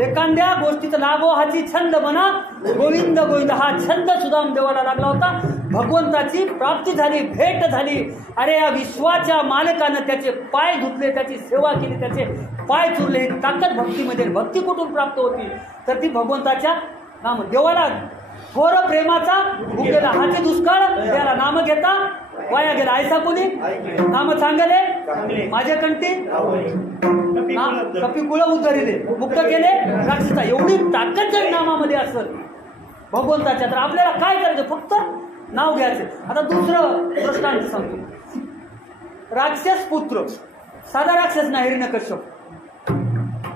एखाद्या गोष्टीचा लाभो हाची छंद म्हणा, गोविंद गोविंद हा छंद सुदामदेवाला लागला होता. भगवंताची प्राप्ती झाली, भेट झाली. अरे या विश्वाच्या मालकानं त्याचे पाय धुतले, त्याची सेवा केली, त्याचे पाय चुरले. ही ताकद भक्तीमध्ये. भक्ती कुठून प्राप्त होती तर ती भगवंताच्या नाम, देवाला थोर प्रेमाचा भुकेला हाचे दुष्काळ, त्याला नाम घेता वाया गेला. ऐसा कोणी नाम चांगले माझे कंठी कपिकुळ उद्धरिले, मुक्त केले राक्षसा. एवढी ताकद जर नामामध्ये असत भगवंताच्या, तर आपल्याला काय करायचं, फक्त नाव घ्यायचं. आता दुसरं दृष्टांत सांगतो. राक्षस पुत्र, साधा राक्षस नाही, हिरण्यकश्यप,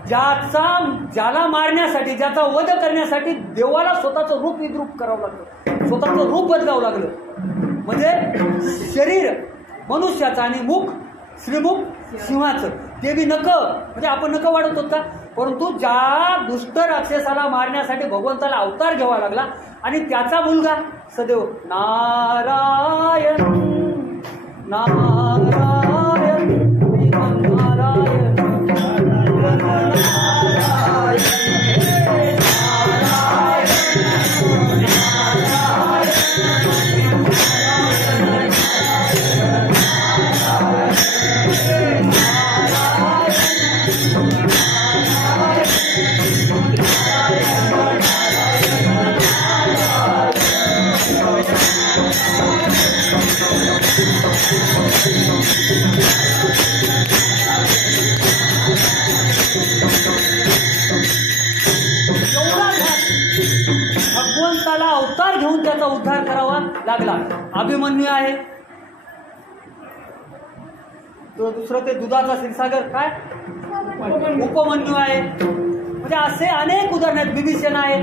ज्याला मारण्यासाठी, ज्याचा वध करण्यासाठी देवाला स्वतःचं रूप विद्रूप करावं लागलं, स्वतःचं रूप बदलावं लागलं. म्हणजे शरीर मनुष्याचं आणि मुख श्रीमुख सिंहाचं, ते बी नख, म्हणजे आपण नख वाढवतो का, परंतु ज्या दुष्ट राक्षसाला मारण्यासाठी भगवंताला अवतार घ्यावा लागला. आणि त्याचा मुलगा सदैव नारायण नारायण नारायण भगवंताला अवतार घेऊन त्याचा उद्धार करावा लागला. अभिमन्यू आहे, तो दुसरं ते दुधाचा क्षीरसागर काय उपमन्यू आहे. म्हणजे असे अनेक उदाहरण आहेत. बिभीषण आहे,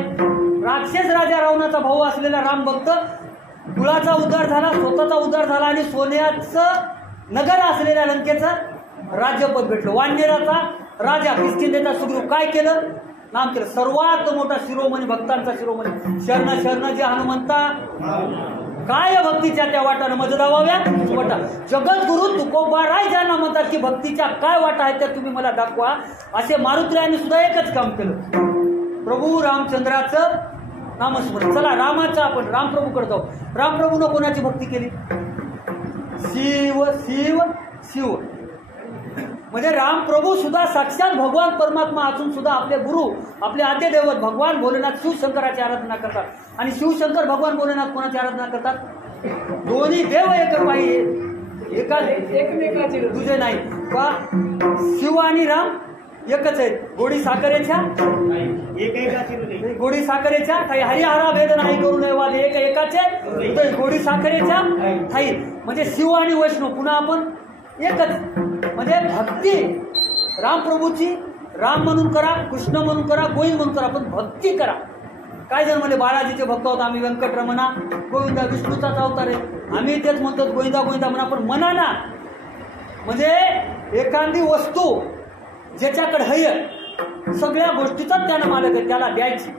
राक्षस राजा रावणाचा भाऊ असलेला राम भक्त, कुळाचा उद्धार झाला, स्वतःचा उद्धार झाला आणि सोन्याचं नगर असलेल्या लंकेचं राज्यपद भेटलं. वाननेराचा राजा किष्किंधेचा सुग्रीव काय केलं, नाम केलं. सर्वात मोठा शिरोमणी, भक्तांचा शिरोमणी, शरण शरण जे हनुमंता, काय भक्तीच्या त्या वाटानं मज दावाव्या वाटा. जगद्गुरु तुकोबाराय ज्यांना म्हणतात की भक्तीच्या काय वाटा आहेत त्या तुम्ही मला दाखवा, असे मारुतीरायांनी सुद्धा एकच काम केलं, प्रभू रामचंद्राचं नामस्मरण. चला रामाचं आपण रामप्रभूकडे जाऊ. रामप्रभूनं कोणाची भक्ती केली, शिव शिव शिव. म्हणजे रामप्रभू सुद्धा साक्षात भगवान परमात्मा असून सुद्धा आपले गुरु, आपले आद्य दैवत भगवान भोलेनाथ शिवशंकराची आराधना करतात. आणि शिवशंकर भगवान भोलेनाथ कोणाची आराधना करतात, दोन्ही देव एक पाहिजे, एकमेकाचे तुझे नाही का. शिव आणि राम एकच आहेत. गोडी साखरेच्या गोडी साखरेच्या ठाई, हरिहरा वेद नाही करू नये वाद, एक एकाचे गोडी साखरेच्या ठाई. म्हणजे शिव आणि वैष्णव पुन्हा आपण एकच. म्हणजे भक्ती रामप्रभूची राम म्हणून करा, कृष्ण म्हणून करा, गोविंद म्हणून करा, पण भक्ती करा. काय जण म्हणजे बाळाजीचे भक्त आहोत आम्ही, व्यंकटरमणा गोविंदा विष्णूचाच अवतार आहे, आम्ही तेच म्हणतो गोविंदा गोविंदा म्हणा, पण म्हणा ना. म्हणजे एखादी वस्तू ज्याच्याकडे हय, सगळ्या गोष्टीचाच त्यानं मालक आहे, त्याला द्यायची.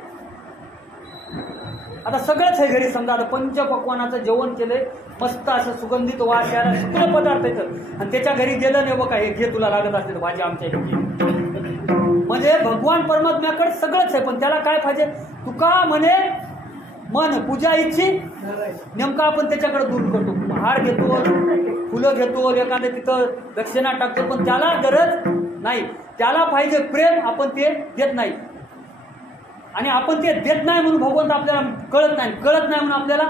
आता सगळंच आहे घरी. समजा आता पंचपक्वानाचं जेवण केलंय, मस्त असं सुगंधित वास यायला सगळे पदार्थ येतं आणि त्याच्या घरी गेलं नाही बघा, हे घे तुला लागत असते भाजी आमच्या इथे. म्हणजे भगवान परमात्म्याकडे सगळंच आहे, पण त्याला काय पाहिजे? तुका म्हणे मन पूजा इच्छी, नेमका आपण त्याच्याकडे दूर करतो. हार घेतो, फुलं घेतो, एखादं तिथं दक्षिणा टाकतो, पण त्याला गरज नाही. त्याला पाहिजे प्रेम, आपण ते देत नाही. आणि आपण ते देत नाही म्हणून भगवंत आपल्याला कळत नाही म्हणून आपल्याला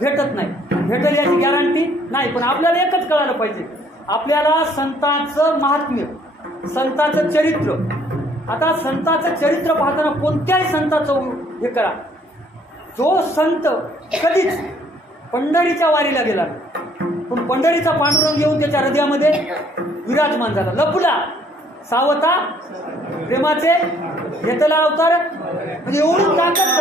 भेटत नाही. भेटेल याची गॅरंटी नाही. पण आपल्याला एकच कळायला पाहिजे, आपल्याला संतांचं महात्म्य, संतांचं चरित्र. आता संतांचं चरित्र पाहताना कोणत्याही संतांचं हे करा, जो संत कधीच पंढरीच्या वारीला गेला पण पंढरीचा पांडुरंग घेऊन त्याच्या हृदयामध्ये विराजमान झाला, लपला, सावता प्रेमाचे घेतला अवतार. म्हणजे एवढी ताकद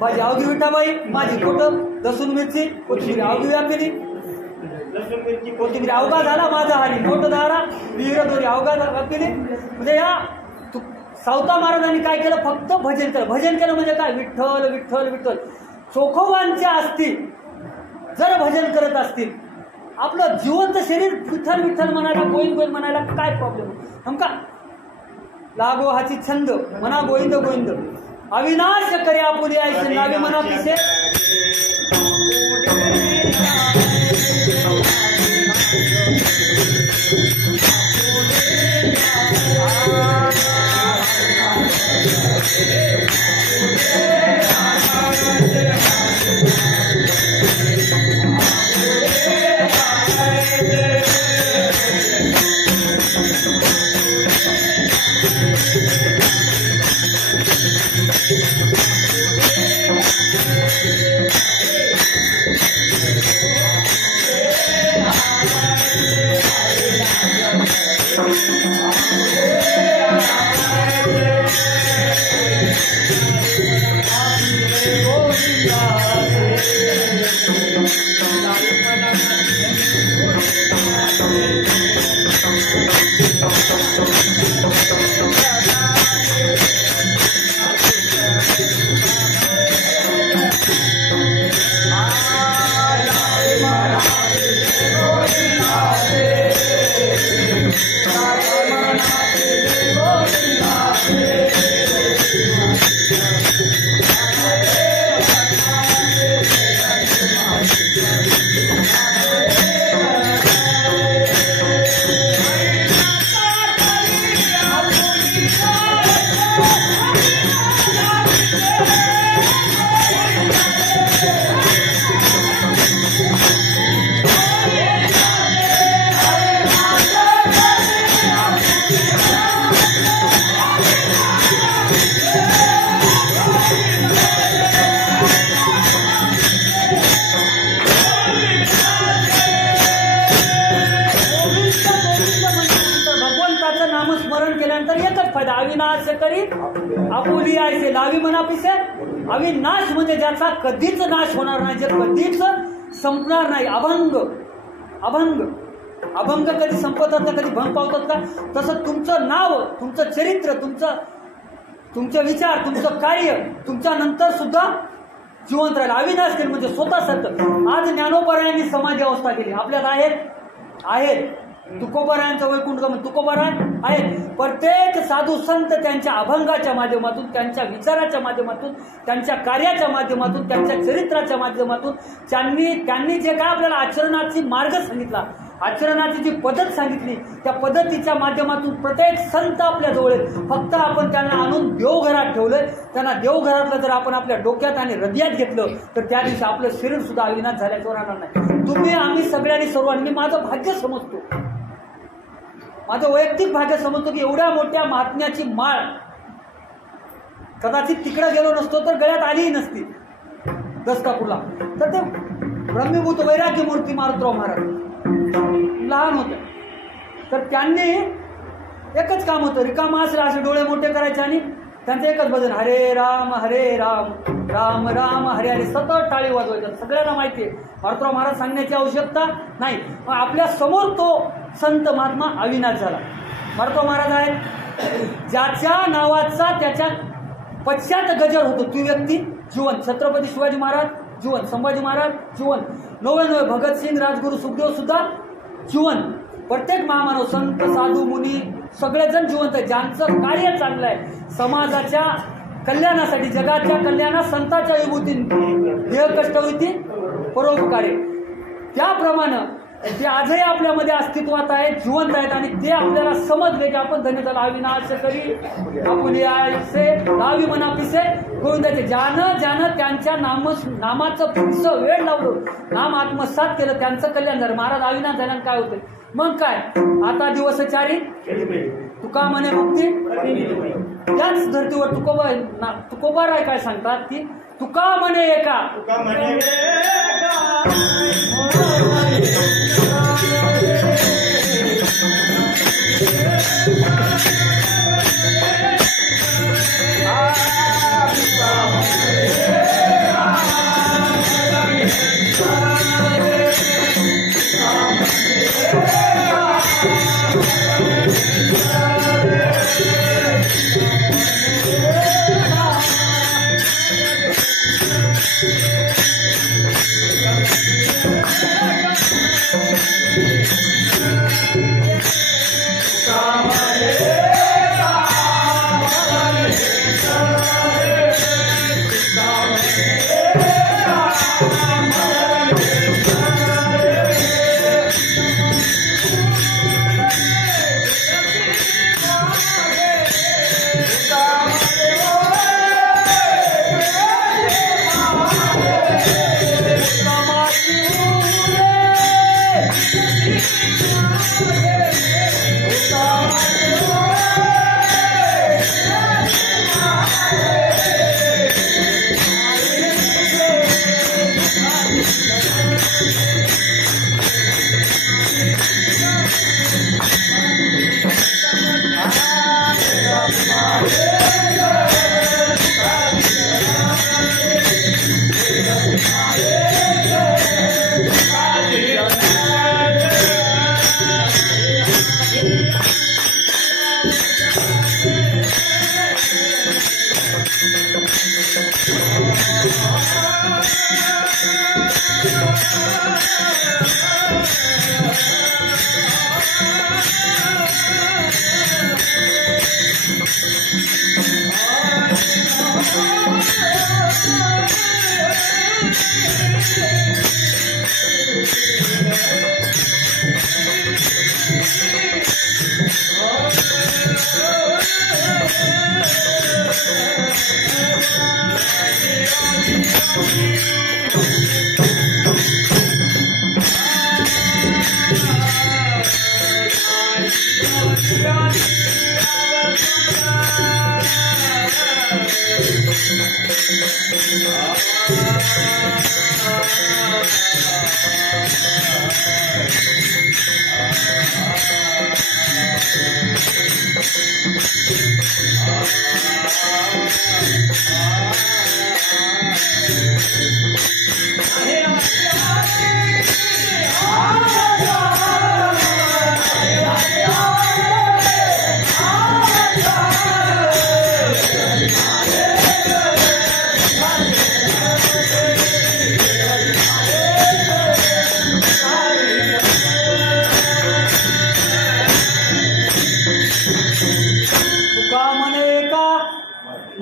भाजी अवघी विठाबाई, माझी कोटं लसूण मिरची, कोथिंबीर अवघी व्यापिली, लसूण मिरची कोथिंबीर अवघा झाला माझा हारी, मोठं दारा विहीर दोरी अवघा व्यापिली. म्हणजे या सावता महाराजांनी काय केलं? फक्त भजन केलं. भजन केलं म्हणजे काय? विठ्ठल विठ्ठल विठ्ठल. चोखोबांच्या असतील, जर भजन करत असतील, आपलं जिवंत शरीर विठ्ठल विठ्ठल म्हणायला, गोविंद गोविंद म्हणायला काय प्रॉब्लेम? हमका लागो हाची छंद म्हणा गोविंद गोविंद. अविनाश करे आपुली ऐसे नावे म्हणा पिसे. अविनाश करी आपुली ऐसे लावी म्हणा पिसे. अविनाश म्हणजे ज्याचा कधीच नाश होणार नाही, जे कधीच संपणार नाही. अभंग अभंग अभंग कधी संपतात का? कधी भंग पावतात का? तसं तुमचं नाव, तुमचं चरित्र, तुमचे विचार, तुमचं कार्य तुमच्या नंतर सुद्धा जिवंत राहील. अविनाश केलं म्हणजे स्वतः सत्य. आज ज्ञानोबा यांनी समाज व्यवस्था केली. आपल्यात आहेत तुकोबारायांचं वैकुंठ गमन तुकोबाराय आहे. प्रत्येक साधू संत त्यांच्या अभंगाच्या माध्यमातून, त्यांच्या विचाराच्या माध्यमातून, त्यांच्या कार्याच्या माध्यमातून, त्यांच्या चरित्राच्या माध्यमातून त्यांनी जे काय आपल्याला आचरणाची मार्ग सांगितला, आचरणाची जी पद्धत सांगितली, त्या पद्धतीच्या माध्यमातून प्रत्येक संत आपल्या जवळ आहेत. फक्त आपण त्यांना आणून देवघरात ठेवलंय. त्यांना देवघरातलं जर आपण आपल्या डोक्यात आणि हृदयात घेतलं तर त्या दिवशी आपलं शरीर सुद्धा अविनाश झाल्याचं राहणार नाही. तुम्ही आम्ही सगळ्यांनी सर्वांनी मी माझं भाग्य समजतो, माझं वैयक्तिक भाग्य समजतो की एवढ्या मोठ्या महात्म्याची माळ कदाचित तिकडे गेलो नसतो तर गळ्यात आलीही नसती दसकापूरला. तर ते ब्रह्मीभूत वैराग्य मूर्ती मारुतराव महाराज लहान होते, तर त्यांनी एकच काम होतं, रिकामा असलं असे डोळे मोठे करायचे आणि त्यांचं एकच भजन, हरे राम राम राम हरे हरे, सतत टाळी वाजवायच्या. सगळ्यांना माहिती आहे, मारुतराव महाराज सांगण्याची आवश्यकता नाही. पण आपल्या समोर तो संत महात्मा अविनाश झाला. मारुतराव महाराज आहेत ज्याच्या नावाचा त्याच्या पश्चात गजर होतो ती व्यक्ती जिवंत. छत्रपती शिवाजी महाराज जिवंत, संभाजी महाराज जिवंत, नवे भगतसिंग, राजगुरू सुखदेव सुद्धा जिवंत. प्रत्येक महामानव संत साधू मुनी सगळेजण जिवंत आहे. ज्यांचं कार्य चांगलं आहे समाजाच्या कल्याणासाठी, जगाच्या कल्याणात संतांच्या विभूती देह कष्ट होती परोपकारे, त्याप्रमाणे ते आजही आपल्यामध्ये अस्तित्वात आहेत, जिवंत आहेत. आणि ते आपल्याला समजले की आपण धन्य झाला. अविनाश करी आपण यायचे लावी मना पिसे गोविंदाचे. ज्यानं त्यांच्या नामाचं पुढचं वेळ लावलं, नाम आत्मसात केलं, त्यांचं कल्याण झालं. महाराज अविनाश झाल्यानं काय होतं मग काय, आता दिवसचारी तुका म्हणे मुक्ती. त्याच धर्तीवर तुकोबाराय काय सांगतात की तुका म्हणे एका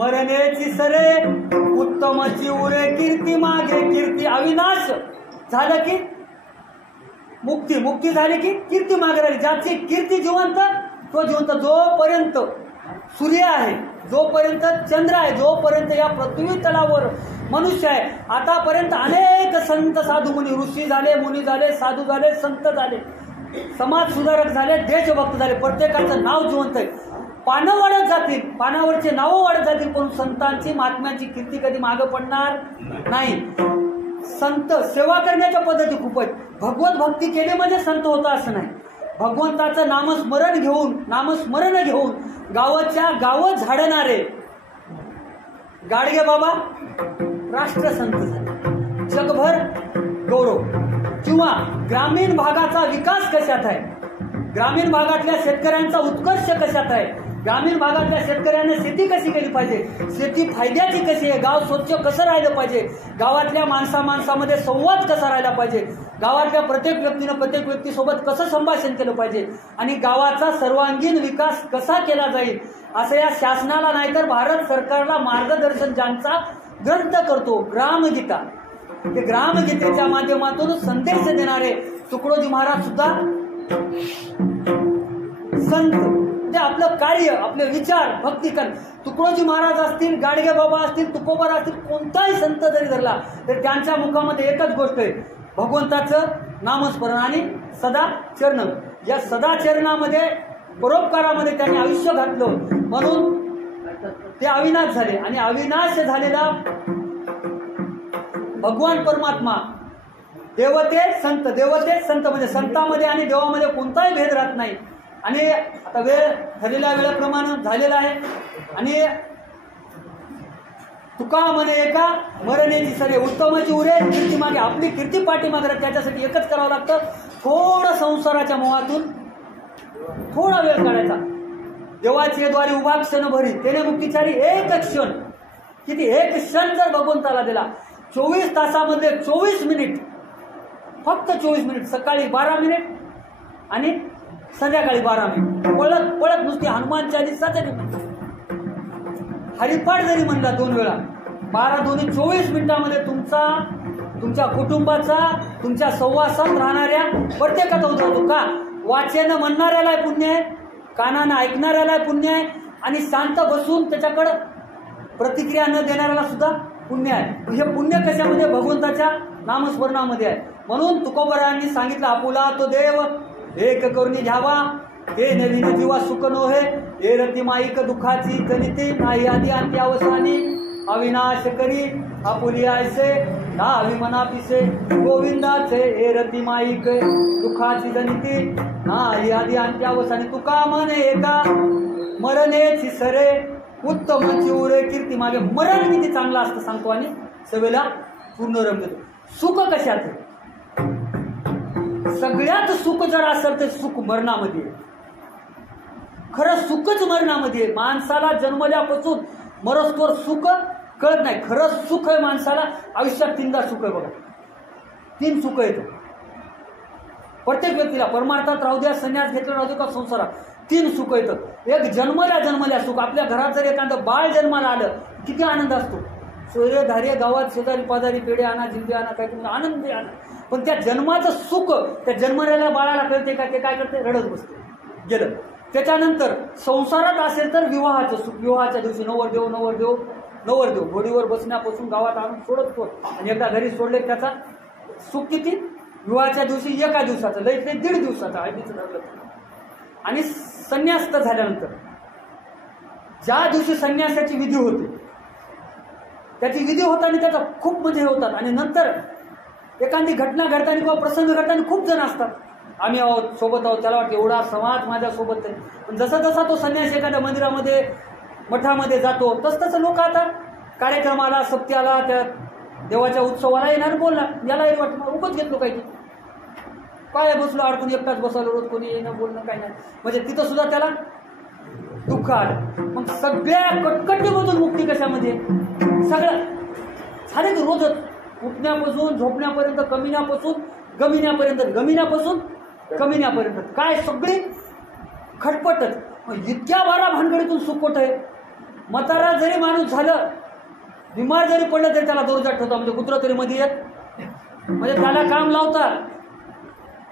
मरणेची सरे उत्तमची उरे कीर्ती मागे कीर्ती अविनाश झालं की मुक्ती मुक्ती झाली की कीर्ती मागे राहिली. ज्याची कीर्ती जिवंत तो जिवंत. जोपर्यंत सूर्य आहे, जोपर्यंत चंद्र आहे, जोपर्यंत या पृथ्वी तलावर मनुष्य आहे, आतापर्यंत अनेक संत साधू मुनी ऋषी झाले, मुनी झाले, साधू झाले, संत झाले, समाज सुधारक झाले, देशभक्त झाले. प्रत्येकाचं नाव जिवंत आहे. पानं वाढत जातील, पानावरचे नावं वाढत जातील, पण संतांची महात्म्यांची कीर्ती कधी मागं पडणार नाही. संत सेवा करण्याच्या पद्धती खूप आहेत. भगवत भक्ती केली म्हणजे संत होता असं नाही. भगवंताचं नामस्मरण घेऊन गावाच्या गावं झाडणारे गाडगे बाबा राष्ट्रसंत झाले. जगभर गौरव. किंवा ग्रामीण भागाचा विकास कशात आहे, ग्रामीण भागातल्या शेतकऱ्यांचा उत्कर्ष कशात आहे, ग्रामीण भागातल्या शेतकऱ्यांना शेती कशी केली पाहिजे, शेती फायद्याची कशी आहे, गाव स्वच्छ कसं राहिलं पाहिजे, गावातल्या माणसामध्ये संवाद कसा राहिला पाहिजे, गावातल्या प्रत्येक व्यक्तीनं प्रत्येक व्यक्तीसोबत कसं संभाषण केलं पाहिजे आणि गावाचा सर्वांगीण विकास कसा केला जाईल, असं या शासनाला नाहीतर भारत सरकारला मार्गदर्शन ज्यांचा ग्रंथ करतो ग्रामगीता. ते ग्रामगीतेच्या माध्यमातून संदेश देणारे तुकडोजी महाराज सुद्धा संत. ते आपलं कार्य, आपले विचार, भक्ती कर. तुकडोजी महाराज असतील, गाडगे बाबा असतील, तुकोबार असतील, कोणताही संत जरी धरला तर त्यांच्या मुखामध्ये एकच गोष्ट आहे, भगवंताचं नामस्मरण आणि सदा चरण. या सदा चरणामध्ये परोपकारामध्ये त्यांनी आयुष्य घातलं म्हणून ते अविनाश झाले. आणि अविनाश झालेला भगवान परमात्मा देवते संत, देवते संत म्हणजे संतांमध्ये आणि देवामध्ये कोणताही भेद राहत नाही. आणि आता वेळ ठरलेल्या वेळेप्रमाणे झालेला आहे. आणि तुका म्हणे एका मरणेची सरे उत्तमाची उरे कीर्ती मागे. आपली कीर्ती पाठीमागे त्याच्यासाठी एकच करावं लागतं, थोडं संसाराच्या मोहातून थोडा वेळ काढायचा. देवाचे द्वारी उभा क्षण भरी त्याने मुक्तीचारी एक क्षण. किती एक क्षण जर भगवंताला दिला, 24 तासामध्ये 24 मिनिट, फक्त 24 मिनिट, सकाळी 12 मिनिट आणि संध्याकाळी 12 मिनिट, पळत पळत नुसती हनुमान चालीसा जरी हरिपाठ जरी म्हणला 2 वेळा, 12 दोन्ही 24 मिनिटामध्ये तुमच्या कुटुंबाचा, तुमच्या सहवासात राहणाऱ्या प्रत्येकाचा उद्धार होतो. का? वाचेनं म्हणणाऱ्याला पुण्य आहे, कानानं ऐकणाऱ्याला पुण्य आहे आणि शांत बसून त्याच्याकडं प्रतिक्रिया न देणाऱ्याला सुद्धा पुण्य आहे. हे पुण्य कशामध्ये? भगवंताच्या नामस्मरणामध्ये आहे. म्हणून तुकोबारायांनी सांगितलं, आपुला तो देव एक करुणी घ्यावा, हे नवीन जीवा सुख नोहे, हे रती माईक दुःखाची जनिती, नाही आधी अंती अवसानी, अविनाश करी आपुली आयसे नावी मना पिसे, गोविंदाचे हे रती माईक दुःखाची जनिती, नाही आधी अंती अवसानी. तुका म्हणे एका मरणेची सरे उत्तमची उरे कीर्ती मागे. मरण किती चांगलं असतं सांगतो आणि सवेला पूर्ण रंगतो. सुख कशात? सगळ्यात सुख जर असेल तर सुख मरणामध्ये. खरं सुखच मरणामध्ये. माणसाला जन्मल्यापासून मरस्तोवर सुख कळत नाही. खरं सुख आहे माणसाला आयुष्यात 3दा सुख आहे बघा. 3 सुख येतं प्रत्येक व्यक्तीला. परमार्थात राहू द्या, संन्यास घेतला राहू द्या का संसारात, 3 सुख येतं. एक जन्मल्या सुख. आपल्या घरात जर एखादं बाळ जन्माला आलं किती आनंद असतो. सोयरेधार्य गावात शेजारी पाजारी पेढे आणा, जिंबे आणा, काय तुम्ही आनंद आणा. पण त्या जन्माचं सुख त्या जन्मलेल्या बाळाला कळते का? ते काय करते? रडत बसते. गेलं. त्याच्यानंतर संसारात असेल तर विवाहाचं सुख. विवाहाच्या दिवशी नवरदेव घोडीवर बसण्यापासून गावात आणून सोडतो आणि एकदा घरी सोडले त्याचा सुख किती? विवाहाच्या दिवशी एका दिवसाचं, लईत लई 1.5 दिवसाचं हळदीचं धरलं. आणि संन्यास्त झाल्यानंतर ज्या दिवशी संन्यासाची विधी होते, त्याची विधी होताना त्याचा खूप म्हणजे होतात. आणि नंतर एखादी घटना घडताना किंवा प्रसंग घडताना खूप जण असतात, आम्ही आहोत, सोबत आहोत, त्याला वाटतं एवढा समाज माझ्यासोबत आहे. पण जसा जसा तो संन्यास एखाद्या मंदिरामध्ये मठामध्ये जातो तसं लोक आता कार्यक्रमाला, सप्त्याला, त्या देवाच्या उत्सवाला येणार बोलणार. यालाही वाटतं उगच घेतलो काही काय बसलो अडकून एकटाच बसवलं, रोज कोणी येणं बोलणं काही नाही. म्हणजे तिथं सुद्धा त्याला दुःख आलं. मग सगळ्या कटकटीमधून मुक्ती कशामध्ये? सगळं झाले की रोजच उठण्यापासून झोपण्यापर्यंत, कमिण्यापासून कमिण्यापर्यंत काय सगळी खटपटच. मग इतक्या 12 भानगडीतून सुख कुठं आहे? म्हातारा जरी माणूस झालं, बिमार जरी पडलं तरी त्याला दोरजात ठेवता, म्हणजे कुत्रं तरी मध्ये येत, म्हणजे त्याला काम लावतात.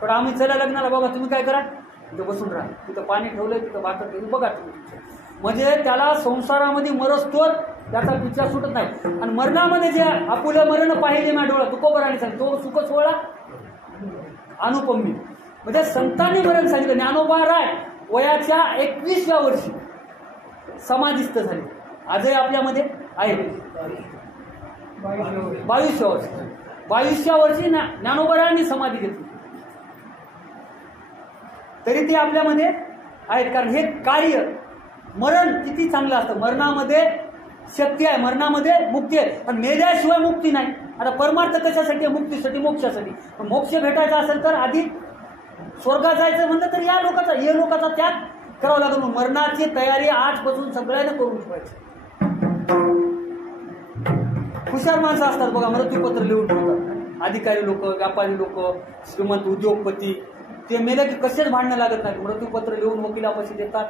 पण आम्ही चला लग्नाला, बाबा तुम्ही काय करा, तिथं बसून राहा, तिथं पाणी ठेवलंय, तिथं भाकर ठेवली, बघा तुम्ही. म्हणजे त्याला संसारामध्ये मरस्तोर त्याचा पिच्छा सुटत नाही. आणि मरणामध्ये जे आपुलं मरण पाहिले ना डोळा, तुकोबराने सांगितलं, तो सुख सोहळा अनुपम्य. म्हणजे संतांनी मरण सांगितलं. ज्ञानोबा राय वयाच्या 21व्या वर्षी समाधिस्थ झाले. आजही आपल्यामध्ये आहे. 22व्या वर्षी, 22व्या वर्षी ज्ञानोबा रायांनी समाधी घेतली, तरी ते आपल्यामध्ये आहेत. कारण हे कार्य, मरण किती चांगलं असतं. मरणामध्ये शक्ती आहे, मरणामध्ये मुक्ती आहे. पण मेल्याशिवाय मुक्ती नाही. आता परमार्थ कशासाठी? मुक्तीसाठी, मोक्षासाठी. पण मोक्ष भेटायचा असेल तर आधी स्वर्गात जायचं म्हणलं तर या लोकाचा त्याग करावा लागतो. मरणाची तयारी आजपासून सगळ्यांना करून ठेवायची. हुशार माणसं असतात बघा, मृत्यूपत्र लिहून ठेवतात. अधिकारी लोक, व्यापारी लोक, श्रीमंत उद्योगपती, ते मेले की कसेच भांडणं लागत नाही. मृत्यूपत्र लिहून वकिलापाशी देतात,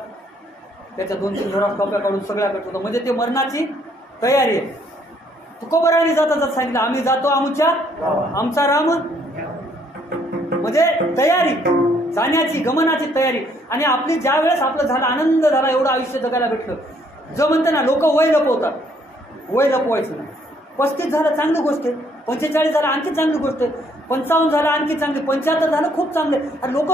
त्याच्या 2-3 झेरॉक्स कॉप्या काढून सगळ्याकडे होतं. म्हणजे ते मरणाची तयारी आहे. तुकोबराने जाता सांगितलं, आम्ही जातो आमचा राम, म्हणजे तयारी, जाण्याची, गमनाची तयारी. आणि आपली ज्या वेळेस आपलं झालं, आनंद झाला, एवढं आयुष्य जगायला भेटलं. जो म्हणते ना, लोक वय लपवतात, वय लपवायचं नाही. 35 झालं चांगली गोष्ट आहे, 45 झालं आणखी चांगली गोष्ट आहे, 55 झालं आणखी चांगली, 75 झालं खूप चांगले. आणि लोक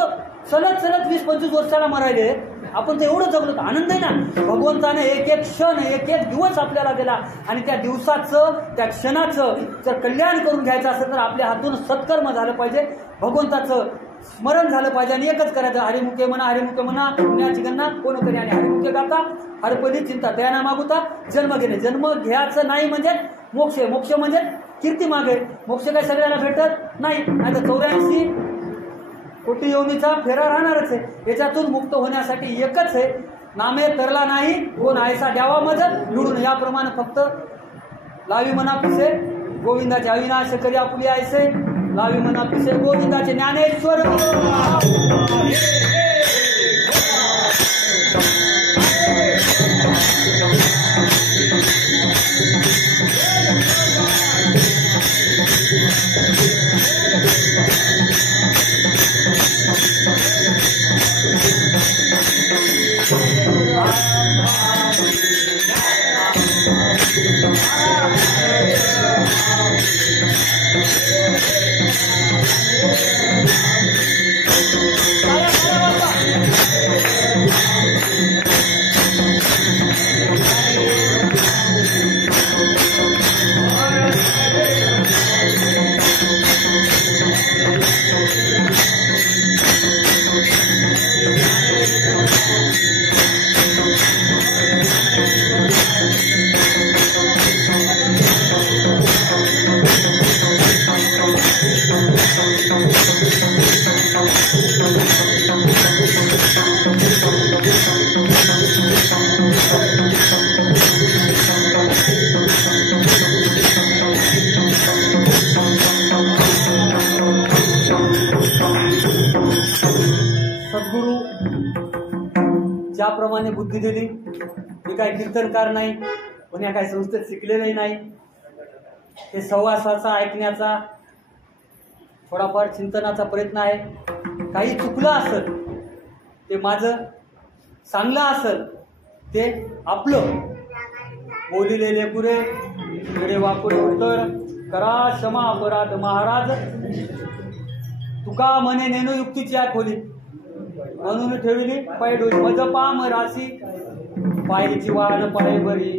सलग 20-25 वर्षाला मरायले. आपण तर एवढं जगलो, आनंद आहे ना. भगवंताने एक एक क्षण, एक एक दिवस आपल्याला दिला. आणि त्या दिवसाचं, त्या क्षणाचं जर कल्याण करून घ्यायचं असेल तर आपल्या हातून सत्कर्म झालं पाहिजे, भगवंताचं स्मरण झालं पाहिजे. आणि एकच करायचं, हरिमुखे म्हणा, पुण्याची गणना कोण करी. आणि हरिमुखे गाता हरपली चिंता, दयाना मागुता जन्म घेणे. जन्म घ्यायचं नाही म्हणजे मोक्ष. मोक्ष म्हणजे कीर्ती मागे. मोक्ष काय सगळ्याला भेटत नाही. आता 84 कोटी योनीचा फेरा राहणारच आहे. याच्यातून मुक्त होण्यासाठी एकच आहे, नामे तरला नाही कोण आयसा द्यावा मदत निवडून. याप्रमाणे फक्त लावी मना पिसे गोविंदाचे अविनाश करी आपुली आयसे, लावी मना पिसे गोविंदाचे ज्ञानेश्वर. ज्याप्रमाणे बुद्धी दिली, मी काय कीर्तनकार नाही, कोणी काही संस्थेत शिकलेलंही नाही. हे सहवासाचा, ऐकण्याचा, थोडाफार चिंतनाचा प्रयत्न आहे. काही चुकलं असेल ते माझं, चांगलं असेल ते आपलं, बोलिलेले पुरे कडे वापुरे उत्तर करा क्षमा अपराध महाराज. तुका म्हणे नेणू युक्तीची खोली, म्हणून ठेवली पैडू मज पाम राशी, पायची वाहन पाय बरी.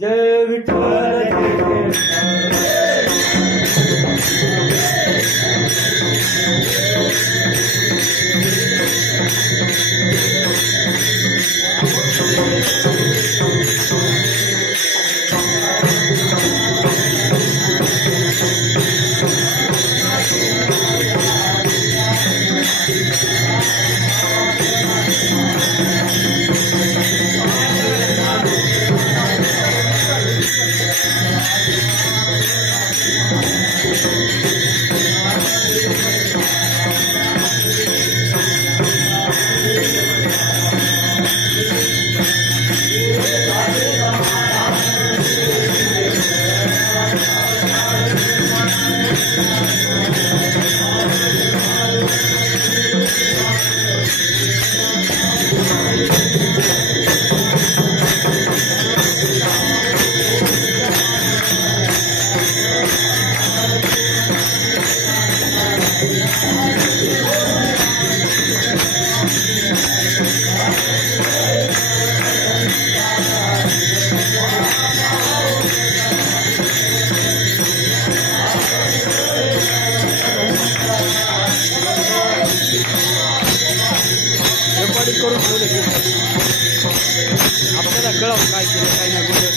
जय विठ्ठल. रेकॉर्डिंग करून ठेवलं की आपल्याला कळव काय केलं काय नाही.